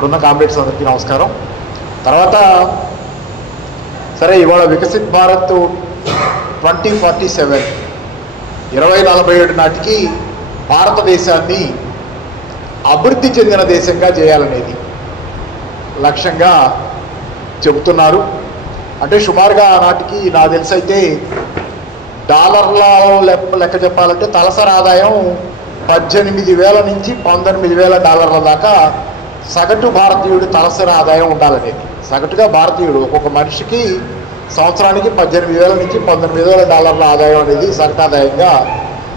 ఇక్కడున్న కామ్రేడ్స్ అందరికీ నమస్కారం. తర్వాత సరే, ఇవాళ వికసిత్ భారత్ 2047 2047 నాటికి భారతదేశాన్ని అభివృద్ధి చెందిన దేశంగా చేయాలనేది లక్ష్యంగా చెబుతున్నారు. అంటే సుమారుగా నాటికి నాకు తెలిసి అయితే డాలర్ల లెక్క చెప్పాలంటే తలసరి ఆదాయం 18,000 నుంచి 19,000 డాలర్ల దాకా సగటు భారతీయుడు తలసరి ఆదాయం ఉండాలనేది. సగటుగా భారతీయుడు ఒక్కొక్క మనిషికి సంవత్సరానికి 18,000 నుంచి 19,000 డాలర్ల ఆదాయం అనేది సగటు ఆదాయంగా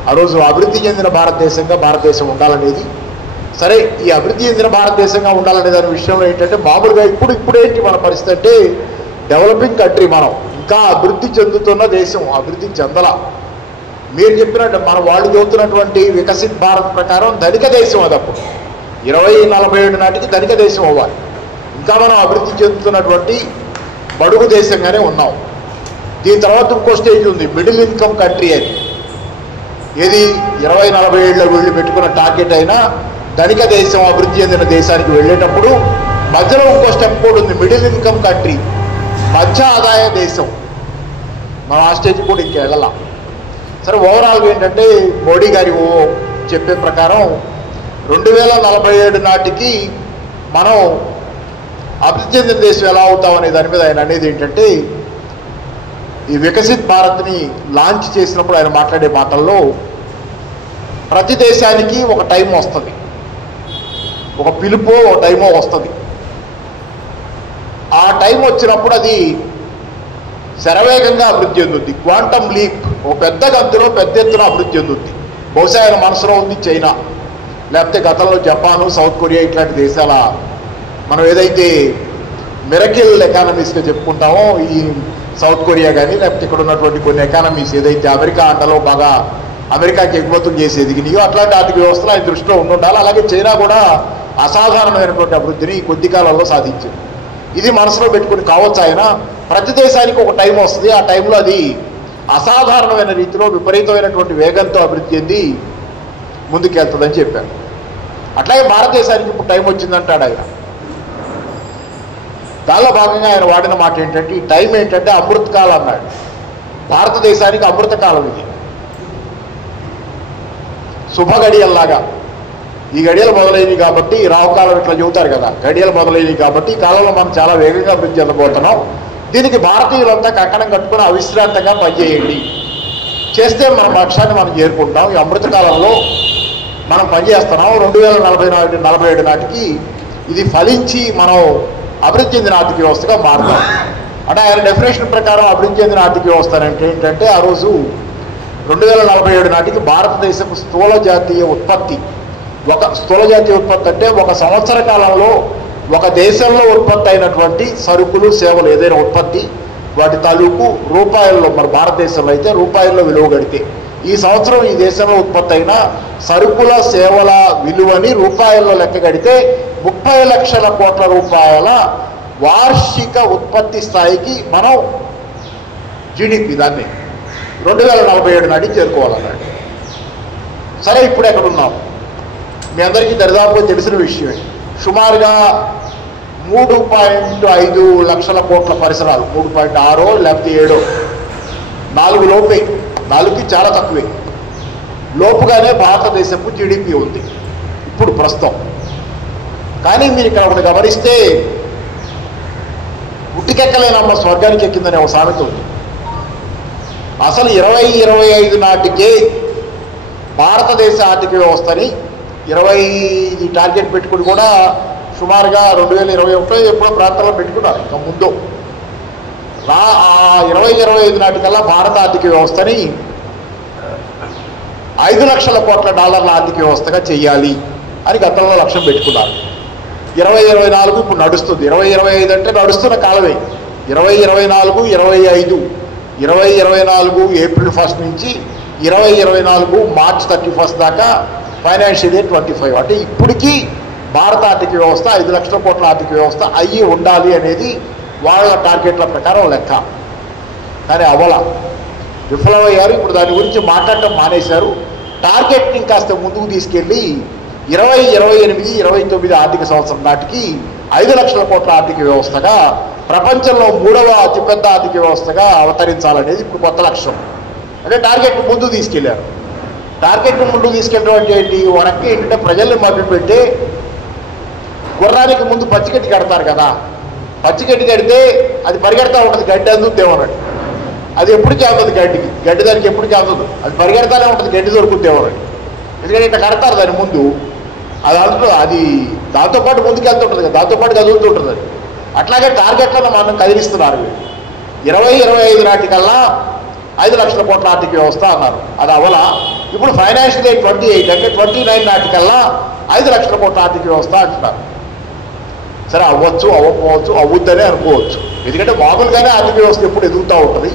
ఆ రోజు అభివృద్ధి చెందిన భారతదేశంగా భారతదేశం ఉండాలనేది. సరే, ఈ అభివృద్ధి చెందిన భారతదేశంగా ఉండాలనే దాని విషయంలో ఏంటంటే మామూలుగా ఇప్పుడేంటి మన పరిస్థితి అంటే డెవలపింగ్ కంట్రీ, మనం ఇంకా అభివృద్ధి చెందుతున్న దేశం, అభివృద్ధి చెందల. మీరు చెప్పినట్టు మన వాళ్ళు చెబుతున్నటువంటి వికసిత్ భారత్ ప్రకారం ధనిక దేశం అది. అప్పుడు 2047 నాటికి ధనిక దేశం అవ్వాలి. ఇంకా మనం అభివృద్ధి చెందుతున్నటువంటి బడుగు దేశంగానే ఉన్నాం. దీని తర్వాత ఇంకో స్టేజ్ ఉంది, మిడిల్ ఇన్కమ్ కంట్రీ అని. ఏది 2047లో వీళ్ళు పెట్టుకున్న టార్గెట్ అయినా ధనిక దేశం అభివృద్ధి చెందిన దేశానికి వెళ్ళేటప్పుడు మధ్యలో ఇంకో స్టెప్ కూడా ఉంది, మిడిల్ ఇన్కమ్ కంట్రీ, మధ్య ఆదాయ దేశం. మనం ఆ స్టేజ్ కూడా ఇంకా వెళ్ళాం. సరే, ఓవరాల్గా ఏంటంటే మోడీ గారి చెప్పే ప్రకారం 2047 నాటికి మనం అభివృద్ధి చెందిన దేశం ఎలా అవుతాం అనే దాని మీద ఆయన అనేది ఏంటంటే, ఈ వికసిత్ భారత్ని లాంచ్ చేసినప్పుడు ఆయన మాట్లాడే మాటల్లో ప్రతి దేశానికి ఒక టైం వస్తుంది, ఒక పిలుపో ఒక టైమో వస్తుంది. ఆ టైం వచ్చినప్పుడు అది శరవేగంగా అభివృద్ధి చెందుద్ది, క్వాంటమ్ లీప్, ఒక పెద్ద గంతులో పెద్ద ఎత్తున అభివృద్ధి చెందుద్ది. బహుశా ఆయన మనసులో ఉంది చైనా, లేకపోతే గతంలో జపాను, సౌత్ కొరియా ఇట్లాంటి దేశాల మనం ఏదైతే మిరకిల్ ఎకానమీస్గా చెప్పుకుంటామో ఈ సౌత్ కొరియా కానీ లేకపోతే ఇక్కడ ఉన్నటువంటి కొన్ని ఎకానమీస్ ఏదైతే అమెరికా అండలో బాగా అమెరికాకి ఎగుమతులు చేసి ఎదిగినాయో అట్లాంటి ఆర్థిక వ్యవస్థలు ఆయన దృష్టిలో ఉండాలి. అలాగే చైనా కూడా అసాధారణమైనటువంటి అభివృద్ధిని కొద్ది కాలంలో సాధించింది. ఇది మనసులో పెట్టుకుని కావచ్చు ఆయన ప్రతి దేశానికి ఒక టైం వస్తుంది, ఆ టైంలో అది అసాధారణమైన రీతిలో విపరీతమైనటువంటి వేగంతో అభివృద్ధి చెంది ముందుకెళ్తుందని చెప్పారు. అట్లాగే భారతదేశానికి ఇప్పుడు టైం వచ్చిందంటాడు ఆయన. దానిలో భాగంగా ఆయన వాడిన మాట ఏంటంటే, ఈ టైం ఏంటంటే అమృతకాలం అన్నాడు. భారతదేశానికి అమృతకాలం ఇది, శుభ గడియల్లాగా. ఈ గడియలు మొదలైనవి కాబట్టి రావుకాలం ఇట్లా చెబుతారు కదా, గడియలు మొదలైనవి కాబట్టి ఈ కాలంలో మనం చాలా వేగంగా అభివృద్ధి చెందబోతున్నాం. దీనికి భారతీయులంతా కక్కడం కట్టుకుని అవిశ్రాంతంగా పనిచేయండి, చేస్తే మన లక్ష్యాన్ని మనం చేరుకుంటాం. ఈ అమృతకాలంలో మనం పనిచేస్తున్నాం. 2047 నాటికి ఇది ఫలించి మనం అభివృద్ధి చెందిన ఆర్థిక వ్యవస్థగా మారుతాం. అంటే ఆయన డెఫినేషన్ ప్రకారం అభివృద్ధి చెందిన ఆర్థిక వ్యవస్థ అంటే ఏంటంటే ఆ రోజు 2047 నాటికి భారతదేశపు స్థూల జాతీయ ఉత్పత్తి, ఒక స్థూల జాతీయ ఉత్పత్తి అంటే ఒక సంవత్సర కాలంలో ఒక దేశంలో ఉత్పత్తి అయినటువంటి సరుకులు సేవలు ఏదైనా ఉత్పత్తి వాటి తాలూకు రూపాయల్లో, మన భారతదేశంలో అయితే రూపాయల్లో విలువ గడితే ఈ సంవత్సరం ఈ దేశంలో ఉత్పత్తి అయిన సరుకుల సేవల విలువని రూపాయల్లో లెక్క గడితే 30 లక్షల కోట్ల రూపాయల వార్షిక ఉత్పత్తి స్థాయికి మనం జీడిపి దాన్ని 2047 నాటికి చేరుకోవాలన్నాడు. సరే, ఇప్పుడు ఎక్కడున్నాం మీ అందరికీ దరిదాపుగా తెలిసిన విషయమే. సుమారుగా 3.5 లక్షల కోట్ల పరిసరాలు, 3.6 లేకపోతే 7, 4 లోపే, 4కి చాలా తక్కువే లోపుగానే భారతదేశపు జీడిపి ఉంది ఇప్పుడు ప్రస్తుతం. కానీ మీరు ఇక్కడ ఒకటి గమనిస్తే ఉట్టికెక్కలేనమ్మ స్వర్గానికి ఎక్కిందనే ఒక సామెత ఉంది. అసలు 2025 నాటికే భారతదేశ ఆర్థిక వ్యవస్థని 20 టార్గెట్ పెట్టుకుని కూడా సుమారుగా 2021 ఎప్పుడో ప్రాంతంలో పెట్టుకున్నారు. ఇంకా ముందు 2025 నాటికల్లా భారత ఆర్థిక వ్యవస్థని 5 లక్షల కోట్ల డాలర్ల ఆర్థిక వ్యవస్థగా చెయ్యాలి అని గతంలో లక్ష్యం పెట్టుకున్నారు. 2024 ఇప్పుడు నడుస్తుంది. 2025 అంటే నడుస్తున్న కాలమే. 2024, 25, 2024 ఏప్రిల్ 1 నుంచి 2024 మార్చ్ 31 దాకా ఫైనాన్షియల్ ఇయర్ 25. అంటే ఇప్పటికీ భారత ఆర్థిక వ్యవస్థ 5 లక్షల కోట్ల ఆర్థిక వ్యవస్థ అయ్యి ఉండాలి అనేది వాళ్ళ టార్గెట్ల ప్రకారం లెక్క. కానీ అవల విఫలమయ్యారు. ఇప్పుడు దాని గురించి మాట్లాడటం మానేశారు. టార్గెట్ని కాస్త ముందుకు తీసుకెళ్ళి 2028, 29 ఆర్థిక సంవత్సరం నాటికి 5 లక్షల కోట్ల ఆర్థిక వ్యవస్థగా ప్రపంచంలో 3వ అతిపెద్ద ఆర్థిక వ్యవస్థగా అవతరించాలనేది ఇప్పుడు కొత్త లక్ష్యం. అంటే టార్గెట్ ముందు తీసుకెళ్లారు. టార్గెట్ ముందు తీసుకెళ్ళడం అంటే ఏంటి? వరకు ఏంటంటే ప్రజల్ని మభ్యపెట్టి గుర్రానికి ముందు పచ్చిగడ్డి కడతారు కదా, పచ్చిగడ్డి కడితే అది పరిగెడతా ఉంటుంది, గడ్డి అందుద్దేమోనండి. అది ఎప్పుడు చేస్తుంది గడ్డి దానికి ఎప్పుడు చేస్తుంది, అది పరిగెడతానే ఉంటుంది, గడ్డి దొరుకుద్దేమోనండి. ఎందుకంటే ఇట్లా కడతారు దాని ముందు, అది అంటూ అది దాంతోపాటు ముందుకు వెళ్తుంటుంది కదా, దాంతోపాటు కదులుతుంటుంది అది. అట్లాగే టార్గెట్లను మనం కదిలిస్తున్నారు. 2025 నాటికల్లా 5 లక్షల కోట్ల ఆర్థిక వ్యవస్థ అన్నారు. అది అవలా. ఇప్పుడు ఫైనాన్షియల్ ఇయర్ 28 అంటే 29 నాటికల్లా 5 లక్షల కోట్ల ఆర్థిక వ్యవస్థ అంటున్నారు. సరే, అవ్వచ్చు, అవ్వకపోవచ్చు, అవుద్దనే అనుకోవచ్చు. ఎందుకంటే మామూలుగానే ఆర్థిక వ్యవస్థ ఎప్పుడు ఎదుగుతూ ఉంటుంది.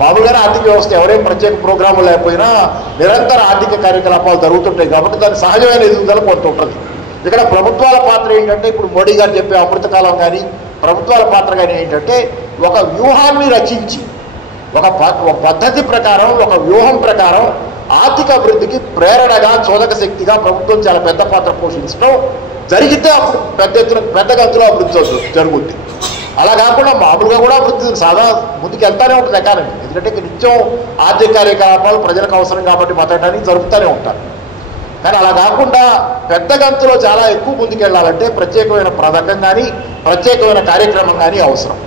మామూలుగానే ఆర్థిక వ్యవస్థ ఎవరేం ప్రత్యేక ప్రోగ్రాములు లేకపోయినా నిరంతర ఆర్థిక కార్యకలాపాలు జరుగుతుంటాయి కాబట్టి దాని సహజమైన ఎదుగుదల కొంత ఉంటుంది. ఇక్కడ ప్రభుత్వాల పాత్ర ఏంటంటే, ఇప్పుడు మోడీ గారు చెప్పే అమృతకాలం కానీ ప్రభుత్వాల పాత్ర కానీ ఏంటంటే, ఒక వ్యూహాన్ని రచించి ఒక పద్ధతి ప్రకారం, ఒక వ్యూహం ప్రకారం ఆర్థిక అభివృద్ధికి ప్రేరణగా, చోదక శక్తిగా ప్రభుత్వం చాలా పెద్ద పాత్ర పోషించడం జరిగితే అప్పుడు పెద్ద గంతులో అభివృద్ధి జరుగుద్ది. అలా కాకుండా మామూలుగా కూడా అభివృద్ధి ముందుకు వెళ్తానే ఉంటుంది ఎకానమీ. ఎందుకంటే నిత్యం ఆర్థిక కార్యకలాపాలు ప్రజలకు అవసరం కాబట్టి మాట్లాడడానికి జరుగుతూనే ఉంటారు. కానీ అలా కాకుండా పెద్ద గంతులో చాలా ఎక్కువ ముందుకెళ్ళాలంటే ప్రత్యేకమైన పథకం కానీ ప్రత్యేకమైన కార్యక్రమం కానీ అవసరం.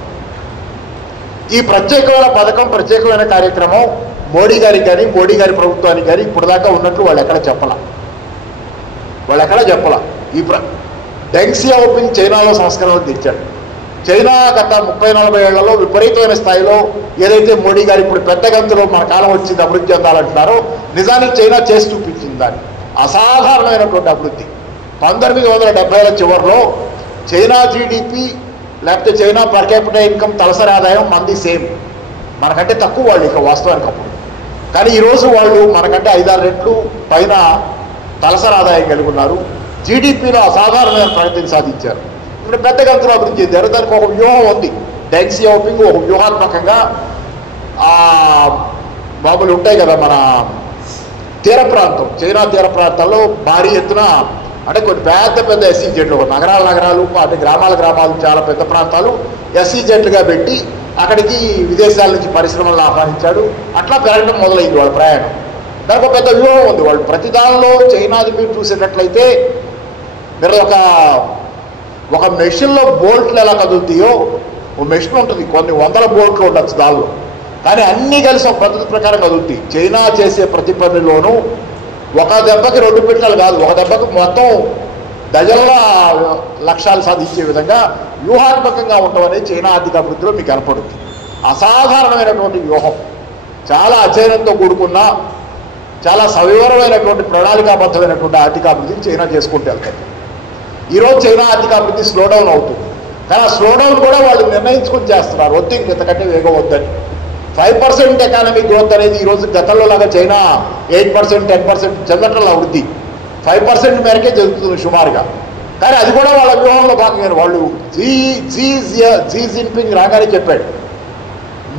ఈ ప్రత్యేకమైన పథకం, ప్రత్యేకమైన కార్యక్రమం మోడీ గారికి కానీ మోడీ గారి ప్రభుత్వానికి కానీ ఇప్పుడు దాకా ఉన్నట్లు వాళ్ళు ఎక్కడ చెప్పాల. ఈ డెంగ్ సియాఓపింగ్ చైనాలో సంస్కరణలు తెచ్చాడు. చైనా గత 30-40 ఏళ్లలో విపరీతమైన స్థాయిలో ఏదైతే మోడీ గారు ఇప్పుడు పెద్ద గంతులో మన కాలం వచ్చింది అభివృద్ధి చెందాలంటున్నారో, నిజానికి చైనా చేసి చూపించింది దాన్ని. అసాధారణమైనటువంటి అభివృద్ధి. 1970ల చివరిలో చైనా జీడిపి లేకపోతే చైనా పర్ క్యాపిటల్ ఇన్కమ్ తలసరి ఆదాయం మంది సేమ్, మనకంటే తక్కువ వాళ్ళు ఇక వాస్తవానికి అప్పుడు. కానీ ఈరోజు వాళ్ళు మనకంటే 5-6 రెట్లు పైన తలసరి ఆదాయం కలిగి ఉన్నారు. జీడిపిలో అసాధారణమైన ప్రగతిని సాధించారు. ఇప్పుడు పెద్ద గంతులో అభివృద్ధి చెందారు. దానికి ఒక వ్యూహం ఉంది. డెంగ్ సియాఓపింగ్ ఒక వ్యూహాత్మకంగా మామూలు ఉంటాయి కదా మన తీర ప్రాంతం, చైనా తీర ప్రాంతాల్లో భారీ ఎత్తున అంటే కొన్ని పెద్ద ఎస్సీజెడ్లు, నగరాలు అంటే గ్రామాలు చాలా పెద్ద ప్రాంతాలు ఎస్సీజెడ్లుగా పెట్టి అక్కడికి విదేశాల నుంచి పరిశ్రమలను ఆహ్వానించాడు. అట్లా పెరగడం మొదలైంది వాళ్ళ ప్రయాణం. దానికి ఒక పెద్ద వ్యూహం ఉంది. వాళ్ళు ప్రతి దానిలో చైనాది మీరు చూసేటట్లయితే మీరు ఒక మెషిన్లో బోల్ట్లు ఎలా కదులుతాయో, ఓ మెషిన్ ఉంటుంది, కొన్ని 100 బోల్ట్లు ఉండొచ్చు దానిలో, కానీ అన్నీ కలిసి ఒక పద్ధతి ప్రకారం కదులుతాయి. చైనా చేసే ప్రతి పనిలోనూ ఒక దెబ్బకి 2 పిట్టలు కాదు, ఒక దెబ్బకి మొత్తం డజన్ల లక్ష్యాలు సాధించే విధంగా వ్యూహాత్మకంగా ఉండడం అనేది చైనా ఆర్థిక అభివృద్ధిలో మీకు కనపడుతుంది. అసాధారణమైనటువంటి వ్యూహం, చాలా అధ్యయనంతో కూడుకున్న చాలా సవివరమైనటువంటి ప్రణాళికాబద్ధమైనటువంటి ఆర్థిక అభివృద్ధిని చైనా చేసుకుంటూ వెళ్తారు. ఈరోజు చైనా ఆర్థిక అభివృద్ధి స్లోడౌన్ అవుతుంది. కానీ ఆ స్లోడౌన్ కూడా వాళ్ళు నిర్ణయించుకుని చేస్తున్నారు, వద్దు ఇంతకంటే వేగం వద్దని. 5% ఎకానమిక్ గ్రోత్ అనేది ఈరోజు గతంలో లాగా చైనా 8%, 10% చెందటం అభివృద్ధి 5% మేరకే జరుగుతుంది సుమారుగా. కానీ అది కూడా వాళ్ళ వ్యూహంలో భాగంగా వాళ్ళు జీ జిన్పింగ్ రాగానే చెప్పాడు,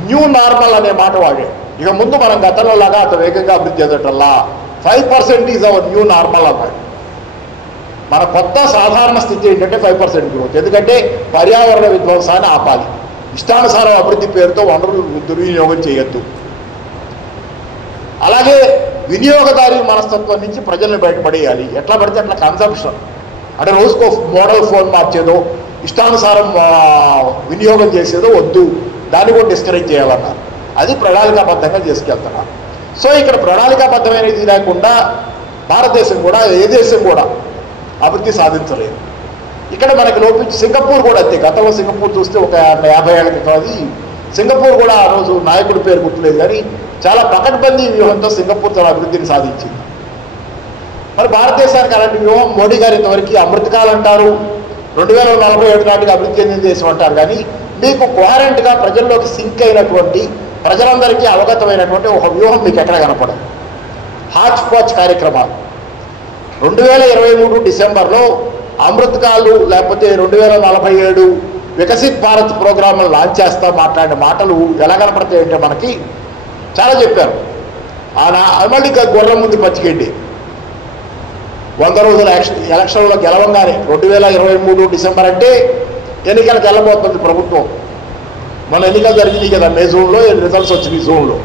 న్యూ నార్మల్ అనే మాట వాడాడు. ఇక ముందు మనం గతంలో లాగా అంత వేగంగా అభివృద్ధి చెందటల్లా 5% ఈజ్ అవర్ న్యూ నార్మల్ అన్నాడు. మన కొత్త సాధారణ స్థితి ఏంటంటే 5% గ్రోత్. ఎందుకంటే పర్యావరణ విధ్వంసాన్ని ఆపాలి, ఇష్టానుసారం అభివృద్ధి పేరుతో వనరులు దుర్వినియోగం చేయొద్దు, అలాగే వినియోగదారీ మనస్తత్వం నుంచి ప్రజల్ని బయటపడేయాలి. ఎట్లా పడితే అట్లా కన్సంప్షన్ అంటే రోజుకో మోడల్ ఫోన్ మార్చేదో ఇష్టానుసారం వినియోగం చేసేదో వద్దు, దాన్ని కూడా డిస్కరేజ్ చేయాలన్నారు. అది ప్రణాళికాబద్ధంగా చేసుకెళ్తున్నారు. సో ఇక్కడ ప్రణాళికాబద్ధమైనది లేకుండా భారతదేశం కూడా ఏ దేశం కూడా అభివృద్ధి సాధించలేదు. ఇక్కడ మనకి లోపించి సింగపూర్ కూడా అంతే. గతంలో సింగపూర్ చూస్తే ఒక 50 ఏళ్ల క్రితం అది సింగపూర్ కూడా ఆ రోజు నాయకుడి పేరు గుర్తులేదు, కానీ చాలా పకడ్బందీ వ్యూహంతో సింగపూర్ తన అభివృద్ధిని సాధించింది. మరి భారతదేశానికి అలాంటి వ్యూహం మోడీ గారు ఇంతవరకు అమృతకాలం అంటారు, 2047 నాటికి అభివృద్ధి చెందిన దేశం అంటారు. కానీ మీకు కోహరెంట్గా ప్రజల్లోకి సింక్ అయినటువంటి, ప్రజలందరికీ అవగతమైనటువంటి ఒక వ్యూహం మీకు ఎక్కడ కనపడదు. హాచ్ పాచ్ కార్యక్రమాలు 2023 డిసెంబర్లో అమృతకాలు లేకపోతే 2047 వికసిత్ భారత్ ప్రోగ్రాంలు లాంచ్ చేస్తా మాట్లాడిన మాటలు ఎలా కనపడతాయంటే మనకి చాలా చెప్పారు. మళ్ళీ గుర్రం ముందు పచ్చిగడ్డి, 100 రోజుల ఎలక్షన్లో గెలవంగానే 2023 డిసెంబర్ అంటే ఎన్నికలకు వెళ్ళబోతుంది ప్రభుత్వం. మన ఎన్నికలు జరిగినాయి కదా మే జూన్లో, రిజల్ట్స్ వచ్చినాయి జూన్లో.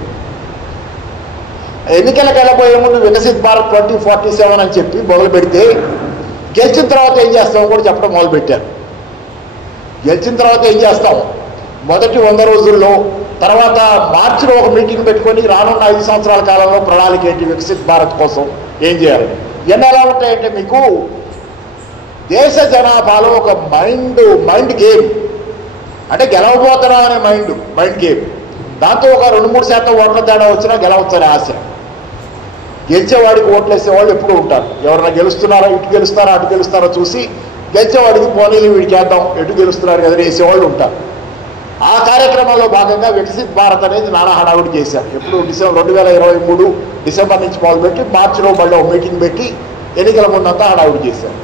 ఎన్నికలకు వెళ్ళబోయే ముందు వికసిత్ భారత్ 2047 అని చెప్పి మొదలు పెడితే గెలిచిన తర్వాత ఏం చేస్తామో కూడా చెప్పడం మొదలుపెట్టారు. గెలిచిన తర్వాత ఏం చేస్తాం, మొదటి 100 రోజుల్లో, తర్వాత మార్చిలో ఒక మీటింగ్ పెట్టుకొని రానున్న 5 సంవత్సరాల కాలంలో ప్రణాళిక ఏంటి, వికసిత్ భారత్ కోసం ఏం చేయాలి. ఇవన్నీ ఎలా ఉంటాయంటే మీకు దేశ జనాభాలో ఒక మైండ్ గేమ్, అంటే గెలవబోతున్నా అనే మైండ్ గేమ్. దాంతో ఒక 2-3% ఓట్ల తేడా వచ్చినా గెలవచ్చనే ఆశ. గెలిచేవాడికి ఓట్లు వేసేవాళ్ళు ఎప్పుడూ ఉంటారు. ఎవరైనా గెలుస్తున్నారా, ఇటు గెలుస్తారా అటు గెలుస్తారో చూసి గెలిచేవాడికి పోనీలు వీడికి చేద్దాం, ఎటు గెలుస్తున్నారు కదా వేసేవాళ్ళు ఉంటారు. ఆ కార్యక్రమంలో భాగంగా వికసిత్ భారత్ అనేది నానా హడావుడి చేశారు. ఎప్పుడు 2023 డిసెంబర్ నుంచి మొదలుపెట్టి మార్చిలో మళ్ళీ మీటింగ్ పెట్టి ఎన్నికల ముందంతా హడావుడి చేశారు.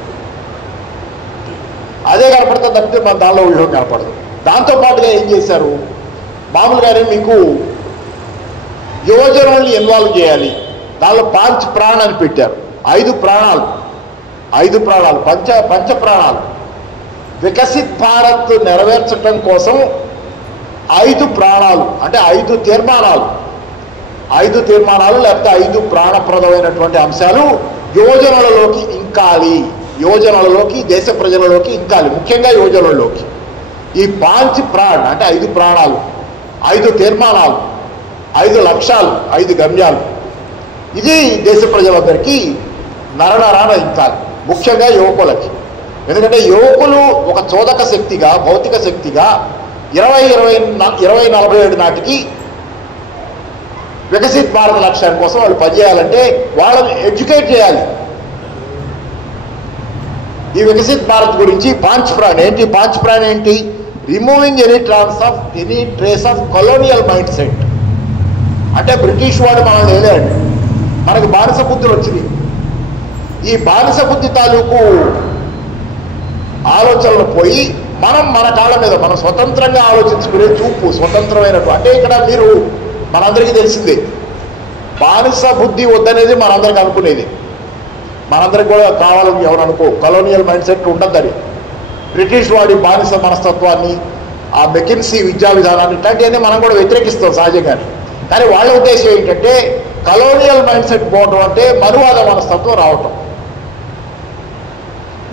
అదే కనపడుతుంది తప్పితే మన దానిలో వ్యూహం కనపడదు. దాంతోపాటుగా ఏం చేశారు, మామూలుగానే మీకు యువజనుల్ని ఇన్వాల్వ్ చేయాలి. దానిలో 5 ప్రాణాలు పెట్టారు. 5 ప్రాణాలు పంచ ప్రాణాలు. వికసిత్ భారత్ నెరవేర్చడం కోసం 5 ప్రాణాలు అంటే 5 తీర్మానాలు లేకపోతే 5 ప్రాణప్రదమైనటువంటి అంశాలు యువజనులలోకి ఇంకాలి, యువజనులలోకి, దేశ ప్రజలలోకి ఇంకాలి, ముఖ్యంగా యువజనులలోకి. ఈ 5 ప్రాణ్ అంటే 5 ప్రాణాలు, 5 తీర్మానాలు, 5 లక్ష్యాలు, 5 గమ్యాలు, ఇది దేశ ప్రజలందరికీ నరనరాన ఇంకాలి, ముఖ్యంగా యువకులకి. ఎందుకంటే యువకులు ఒక చోదక శక్తిగా, భౌతిక శక్తిగా 2047 నాటికి వికసిత్ భారత లక్ష్యాల కోసం వాళ్ళు పనిచేయాలంటే వాళ్ళని ఎడ్యుకేట్ చేయాలి. ఈ వికసిత్ భారత్ గురించి 5 ప్రాణ్ ఏంటి, 5 ప్రాణ్ ఏంటి, removing any trace of colonial mind set. అంటే బ్రిటిష్ వాడు మనం లేదండి, మనకు బానిస బుద్ధులు వచ్చినాయి. ఈ బానిస బుద్ధి తాలూకు ఆలోచనలు పోయి మన కాళ్ళ మీద మనం స్వతంత్రంగా ఆలోచించుకునే చూపు, స్వతంత్రమైనటువంటి. అంటే ఇక్కడ మీరు మనందరికీ తెలిసిందే, బానిస బుద్ధి వద్దనేది మనందరికి అనుకునేది, మనందరికి కూడా కావాలని ఎవరు అనుకో. కలోనియల్ మైండ్ సెట్ ఉండద్దని బ్రిటిష్ వాడి బానిస మనస్తత్వాన్ని, ఆ మెకిన్సీ విద్యా విధానాన్ని, ఇట్లాంటివన్నీ మనం కూడా వ్యతిరేకిస్తాం సహజంగానే. కానీ వాళ్ళ ఉద్దేశం ఏంటంటే కలోనియల్ మైండ్ సెట్ పోవటం అంటే మనువాద మనస్తత్వం రావటం,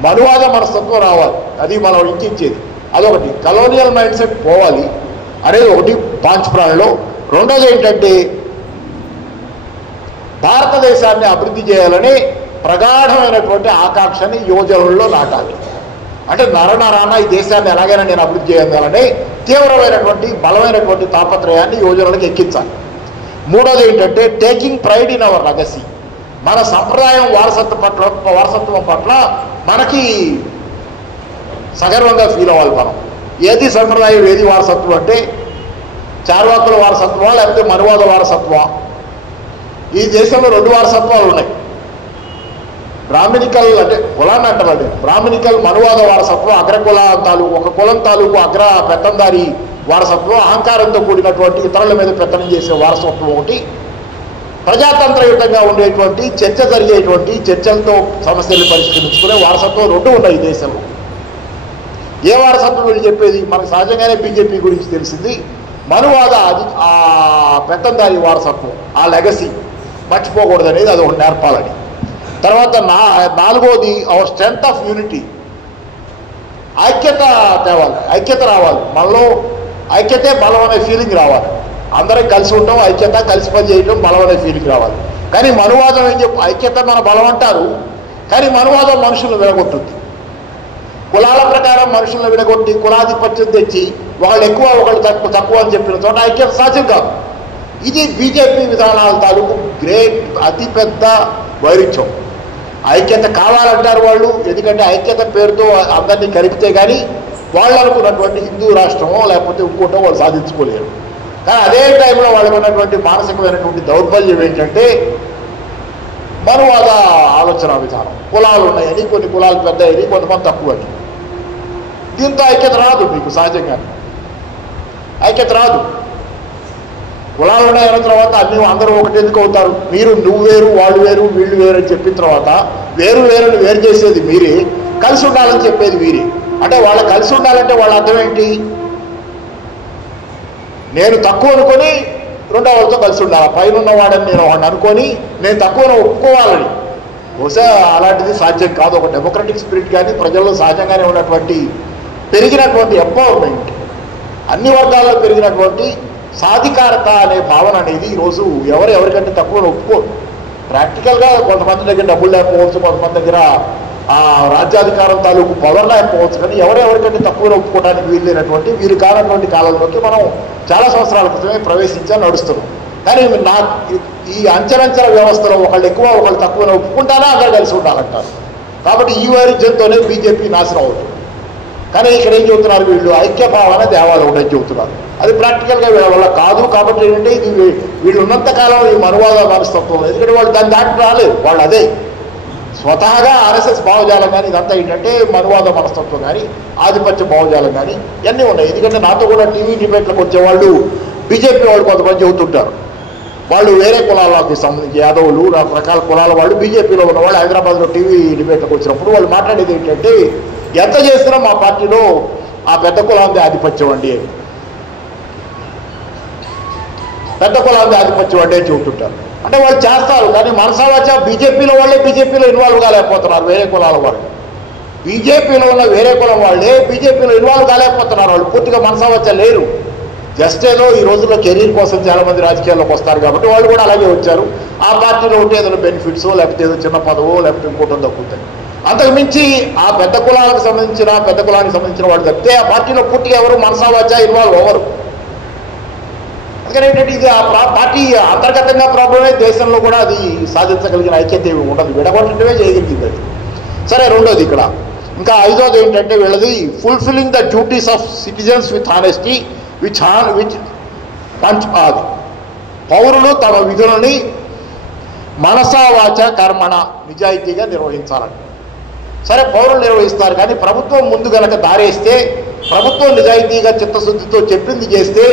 మనువాద మనస్తత్వం రావాలి, అది మనం ఇంకించేది. అదొకటి, కలోనియల్ మైండ్ సెట్ పోవాలి అనేది ఒకటి 5 ప్రాణుల్లో. రెండోది ఏంటంటే భారతదేశాన్ని అభివృద్ధి చేయాలని ప్రగాఢమైనటువంటి ఆకాంక్షని యువజనుల్లో నాటాలి. అంటే నరనరాన ఈ దేశాన్ని ఎలాగైనా నేను అభివృద్ధి చేయాలని తీవ్రమైనటువంటి బలమైనటువంటి తాపత్రయాన్ని యువజనులకు ఎక్కించాలి. మూడోది ఏంటంటే taking pride in our legacy. మన సంప్రదాయం వారసత్వం పట్ల మనకి సగర్వంగా ఫీల్ అవ్వాలి. మనం ఏది సంప్రదాయం, ఏది వారసత్వం అంటే చార్వాకుల వారసత్వం లేకపోతే మనువాద వారసత్వం. ఈ దేశంలో 2 వారసత్వాలు ఉన్నాయి. బ్రాహ్మణికల్ అంటే కులాన్ని అంటారు, బ్రాహ్మణికల్ మనువాద వారసత్వం, అగ్రకుల తాలూకు ఒక కులం తాలూకు అగ్ర పెత్తందారి వారసత్వం, అహంకారంతో కూడినటువంటి ఇతరుల మీద పెత్తనం చేసే వారసత్వం ఒకటి. ప్రజాతంత్రయుతంగా ఉండేటువంటి చర్చ జరిగేటువంటి చర్చలతో సమస్యలు పరిష్కరించుకునే వారసత్వం 2 ఉన్నాయి ఈ దేశంలో. ఏ వారసత్వం వీళ్ళు చెప్పేది మనకు సహజంగానే బీజేపీ గురించి తెలిసింది, మనువాద ఆ పెత్తందారి వారసత్వం, ఆ లెగసీ మర్చిపోకూడదు అనేది అది ఒకటి నేర్పాలని. తర్వాత 4వది అవర్ స్ట్రెంగ్త్ ఆఫ్ యూనిటీ, ఐక్యత తేవాలి, ఐక్యత రావాలి మనలో. ఐక్యతే బలం అనే ఫీలింగ్ రావాలి, అందరం కలిసి ఉంటాం, ఐక్యత కలిసి పని చేయటం బలం అనే ఫీలింగ్ రావాలి. కానీ మనువాదం ఏం చెప్పు, ఐక్యత మన బలం అంటారు, కానీ మనువాదం మనుషులను విడగొట్టుద్ది. కులాల ప్రకారం మనుషులను విడగొట్టి కులాధిపత్యం తెచ్చి ఒకళ్ళు ఎక్కువ ఒకళ్ళు తక్కువ అని చెప్పిన చోట ఐక్యత సాధ్యం కాదు. ఇది బీజేపీ విధానాల తాలూకు అతిపెద్ద వైరుధ్యం. ఐక్యత కావాలంటారు వాళ్ళు, ఎందుకంటే ఐక్యత పేరుతో అందరినీ కలిపితే కానీ వాళ్ళు అనుకున్నటువంటి హిందూ రాష్ట్రమో లేకపోతే ఇంకోటో వాళ్ళు సాధించుకోలేరు. కానీ అదే టైంలో వాళ్ళకు ఉన్నటువంటి మానసికమైనటువంటి దౌర్బల్యం ఏంటంటే మనువాద ఆలోచన విధానం. కులాలు ఉన్నాయని, కొన్ని కులాలు పెద్దయని, కొంతమంది తక్కువని. దీంతో ఐక్యత రాదు, మీకు సహజంగా ఐక్యత రాదు. కులాలు ఉన్నాయన్న తర్వాత అందరూ ఒకటి ఎందుకు అవుతారు, నువ్వు వేరు వాళ్ళు వేరు వీళ్ళు వేరు అని చెప్పిన తర్వాత వేరు చేసేది మీరే, కలిసి ఉండాలని చెప్పేది మీరే. అంటే వాళ్ళ కలిసి ఉండాలంటే వాళ్ళ అర్థం ఏంటి? నేను తక్కువ అనుకొని రెండో వాళ్ళతో కలిసి ఉండాలి, పైన ఉన్నవాడని నేను వాడిని అనుకొని నేను తక్కువను ఒప్పుకోవాలని. బహుశా అలాంటిది సాధ్యం కాదు. ఒక డెమోక్రటిక్ స్పిరిట్ కానీ ప్రజల్లో సహజంగానే ఉన్నటువంటి పెరిగినటువంటి ఎంపవర్మెంట్, అన్ని వర్గాల్లో పెరిగినటువంటి సాధికారత అనే భావన అనేది ఈరోజు ఎవరికంటే తక్కువ ఒప్పుకోరు. ప్రాక్టికల్గా కొంతమంది దగ్గర డబ్బులు లేకపోవచ్చు, కొంతమంది దగ్గర రాజ్యాధికారం తాలూకు పవర్ లేకపోవచ్చు, కానీ ఎవరికంటే తక్కువ ఒప్పుకోవడానికి వీలైనటువంటి వీరు కానటువంటి కాలంలోకి మనం చాలా సంవత్సరాల క్రితమే ప్రవేశించాలని నడుస్తున్నాం. కానీ ఈ అంచెలంచెల వ్యవస్థలో ఒకళ్ళు ఎక్కువ ఒకళ్ళు తక్కువ ఒప్పుకుంటారా అందరూ కలిసి ఉండాలంటారు. కాబట్టి ఈ వైరుధ్యంతోనే బీజేపీ నాశనం అవుతుంది. కానీ ఇక్కడ ఏం చెబుతున్నారు వీళ్ళు? ఐక్యభావన దేవాలు ఉండని చెబుతున్నారు. అది ప్రాక్టికల్గా వీళ్ళ వల్ల కాదు. కాబట్టి ఏంటంటే ఇది వీళ్ళు ఉన్నంతకాలం ఈ మనువాద మనస్తత్వం, ఎందుకంటే వాళ్ళు దాన్ని దాటి రాలేదు. వాళ్ళు అదే స్వతహాగా ఆర్ఎస్ఎస్ భావజాలం కానీ ఇదంతా ఏంటంటే మనువాద మనస్తత్వం కానీ ఆధిపత్య భావజాలం కానీ ఇవన్నీ ఉన్నాయి. ఎందుకంటే నాతో కూడా టీవీ డిబేట్లకు వచ్చేవాళ్ళు బీజేపీ వాళ్ళు కొంతమంది చెబుతుంటారు, వాళ్ళు వేరే కులాలకు సంబంధించి యాదవులు రకరకాల కులాల వాళ్ళు బీజేపీలో ఉన్నవాళ్ళు హైదరాబాద్లో టీవీ డిబేట్లకు వచ్చినప్పుడు వాళ్ళు మాట్లాడేది ఏంటంటే ఎంత చేసినా మా పార్టీలో ఆ పెద్ద కులాంది ఆధిపత్యం అండి, పెద్ద కులాంది ఆధిపత్యం అంటే చెబుతుంటారు. అంటే వాళ్ళు చేస్తారు, కానీ మనసావాచ బీజేపీలో వాళ్ళే బీజేపీలో ఇన్వాల్వ్ కాలేకపోతున్నారు. వేరే కులాల వాళ్ళు బీజేపీలో ఉన్న వేరే కులం వాళ్ళే బీజేపీలో ఇన్వాల్వ్ కాలేకపోతున్నారు. వాళ్ళు పూర్తిగా మనసావాచ లేరు. జస్ట్ ఏదో ఈ రోజుల్లో కెరీర్ కోసం చాలామంది రాజకీయాల్లోకి వస్తారు కాబట్టి వాళ్ళు కూడా అలాగే వచ్చారు. ఆ పార్టీలో ఉంటే ఏదైనా బెనిఫిట్స్ లేకపోతే ఏదో చిన్న పదవో లేకపోతే ఇంకోటో దక్కుతాయి. అంతకు మించి ఆ పెద్ద కులానికి సంబంధించిన వాళ్ళు తప్పితే ఆ పార్టీలో పూర్తిగా ఎవరు మనసావాచ ఇన్వాల్వ్ అవ్వరు. అందుకని ఏంటంటే ఇది ఆ పార్టీ అంతర్గతంగా ప్రాబ్లమే, దేశంలో కూడా అది సాధించగలిగిన ఐక్యత ఏమి ఉండదు, విడగొట్టడమే చేయగలిగింది అది. సరే, రెండోది ఇక్కడ ఇంకా ఐదోది ఏంటంటే వీళ్ళది fulfilling the duties of citizens with honesty which punch. అది పౌరులు తమ విధులని మనసా వాచ కర్మణ నిజాయితీగా నిర్వహించాలంట. సరే, పౌరులు నిర్వహిస్తారు, కానీ ప్రభుత్వం ముందు గనక దారేస్తే, ప్రభుత్వం నిజాయితీగా చిత్తశుద్ధితో చెప్పింది చేస్తే,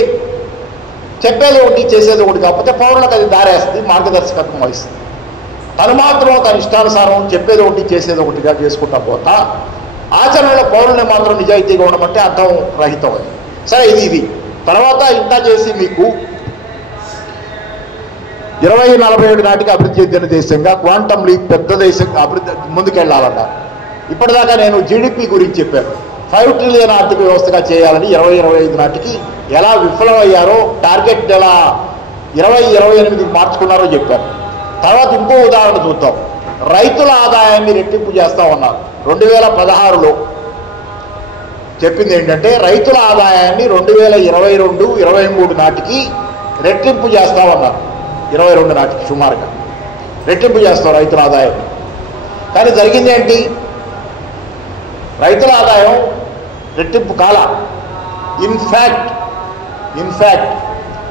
చెప్పేది ఒకటి చేసేది ఒకటి కాకపోతే పౌరులకు అది దారేస్తుంది, మార్గదర్శకత్వం వహిస్తుంది. తను మాత్రం తన ఇష్టానుసారం చెప్పేది ఒకటి చేసేది ఒకటిగా చేసుకుంటా పోతా ఆచరణలో పౌరుల్ని మాత్రం నిజాయితీగా ఉండమంటే అర్థం రహితం అది. సరే, ఇది తర్వాత ఇంత చేసి మీకు 2047 నాటికి అభివృద్ధి చెందిన దేశంగా క్వాంటమ్ లీప్ పెద్ద దేశంగా అభివృద్ధి ముందుకెళ్లాలన్నారు. ఇప్పటిదాకా నేను జీడిపి గురించి చెప్పాను. 5 ట్రిలియన్ ఆర్థిక వ్యవస్థగా చేయాలని 2025 నాటికి ఎలా విఫలమయ్యారో, టార్గెట్ ఎలా 2028కి మార్చుకున్నారో చెప్పారు. తర్వాత ఇంకో ఉదాహరణ చూద్దాం. రైతుల ఆదాయాన్ని రెట్టింపు చేస్తామన్నారు. 2016లో చెప్పింది ఏంటంటే రైతుల ఆదాయాన్ని 2022-23 నాటికి రెట్టింపు చేస్తామన్నారు. 22 నాటికి సుమారుగా రెట్టింపు చేస్తాం రైతుల ఆదాయాన్ని. కానీ జరిగింది ఏంటి? రైతుల ఆదాయం రెట్టింపు కాల. ఇన్ఫ్యాక్ట్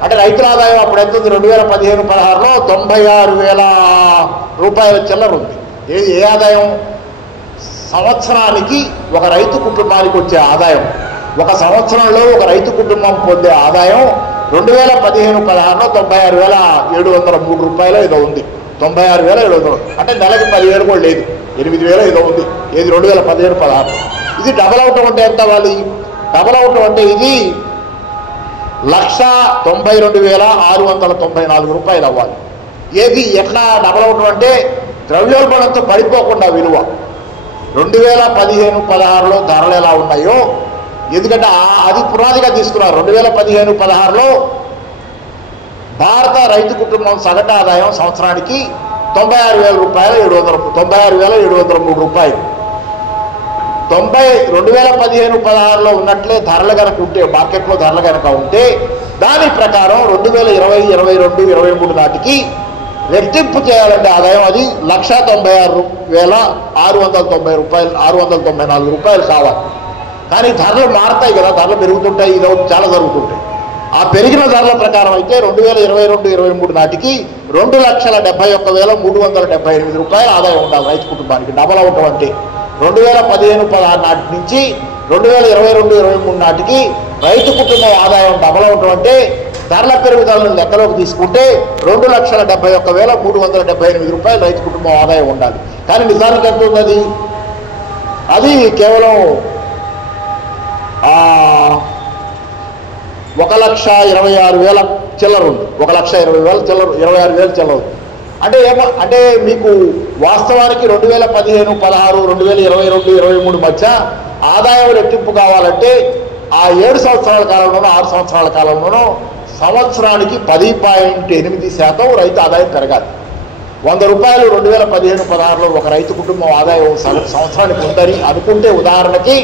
అంటే రైతుల ఆదాయం అప్పుడు ఎంత ఉంది? 2015-16లో 96,000 రూపాయల చిల్లర ఉంది. ఏ ఆదాయం? సంవత్సరానికి ఒక రైతు కుటుంబానికి వచ్చే ఆదాయం, ఒక సంవత్సరంలో ఒక రైతు కుటుంబం పొందే ఆదాయం 2015-16లో 96,703 రూపాయలు ఏదో ఉంది. 96,700 అంటే నెలకి 10,000 కూడా లేదు, 8,000 ఏదో ఉంది. ఏది 2015-16. ఇది డబల్ అవటం అంటే ఎంత అవ్వాలి? డబల్ అవటం అంటే ఇది 192,694 రూపాయలు అవ్వాలి. ఏది ఎట్లా డబల్ అవటం అంటే ద్రవ్యోల్బణంతో పడిపోకుండా విలువ. 2015-16లో ధరలు ఎలా ఉన్నాయో, ఎందుకంటే అది పునాదిగా తీసుకున్నారు. 2015-16లో భారత రైతు కుటుంబం సగటు ఆదాయం సంవత్సరానికి 96,000 రూపాయలు 96,703 రూపాయలు. 2015-16లో ఉన్నట్లే ధరలు కనుక ఉంటే, మార్కెట్లో ధరలు కనుక ఉంటే, దాని ప్రకారం 2020-22-23 నాటికి రెట్టింపు చేయాలంటే ఆదాయం అది 196,690 రూపాయలు, 694 రూపాయలు కావాలి. కానీ ధరలు మారుతాయి కదా, ధరలు పెరుగుతుంటాయి, ఇదో చాలా జరుగుతుంటాయి. ఆ పెరిగిన ధరల ప్రకారం అయితే 2022-23 నాటికి 2,71,378 రూపాయలు ఆదాయం ఉండాలి రైతు కుటుంబానికి. డబల్ అవటం అంటే 2015-16 నాటి నుంచి 2022-23 నాటికి రైతు కుటుంబ ఆదాయం డబల్ అవటం అంటే ధరల పెరుగుదలను లెక్కలోకి తీసుకుంటే 2,71,378 రూపాయలు రైతు కుటుంబం ఆదాయం ఉండాలి. కానీ నిజానికి ఎంత ఉన్నది? అది కేవలం 1,26,000 చిల్లర ఉంది. 1,20,000 చిల్లర, 26,000 చిల్లర ఉంది. అంటే అంటే మీకు వాస్తవానికి 2015, 16, 2022, 23 మధ్య ఆదాయం రెట్టింపు కావాలంటే ఆ 7 సంవత్సరాల కాలంలోనూ 6 సంవత్సరాల కాలంలోనూ సంవత్సరానికి 10.8% రైతు ఆదాయం పెరగాలి. 100 రూపాయలు 2015, 16లో ఒక రైతు కుటుంబం ఆదాయం సంవత్సరానికి ఉందని అనుకుంటే ఉదాహరణకి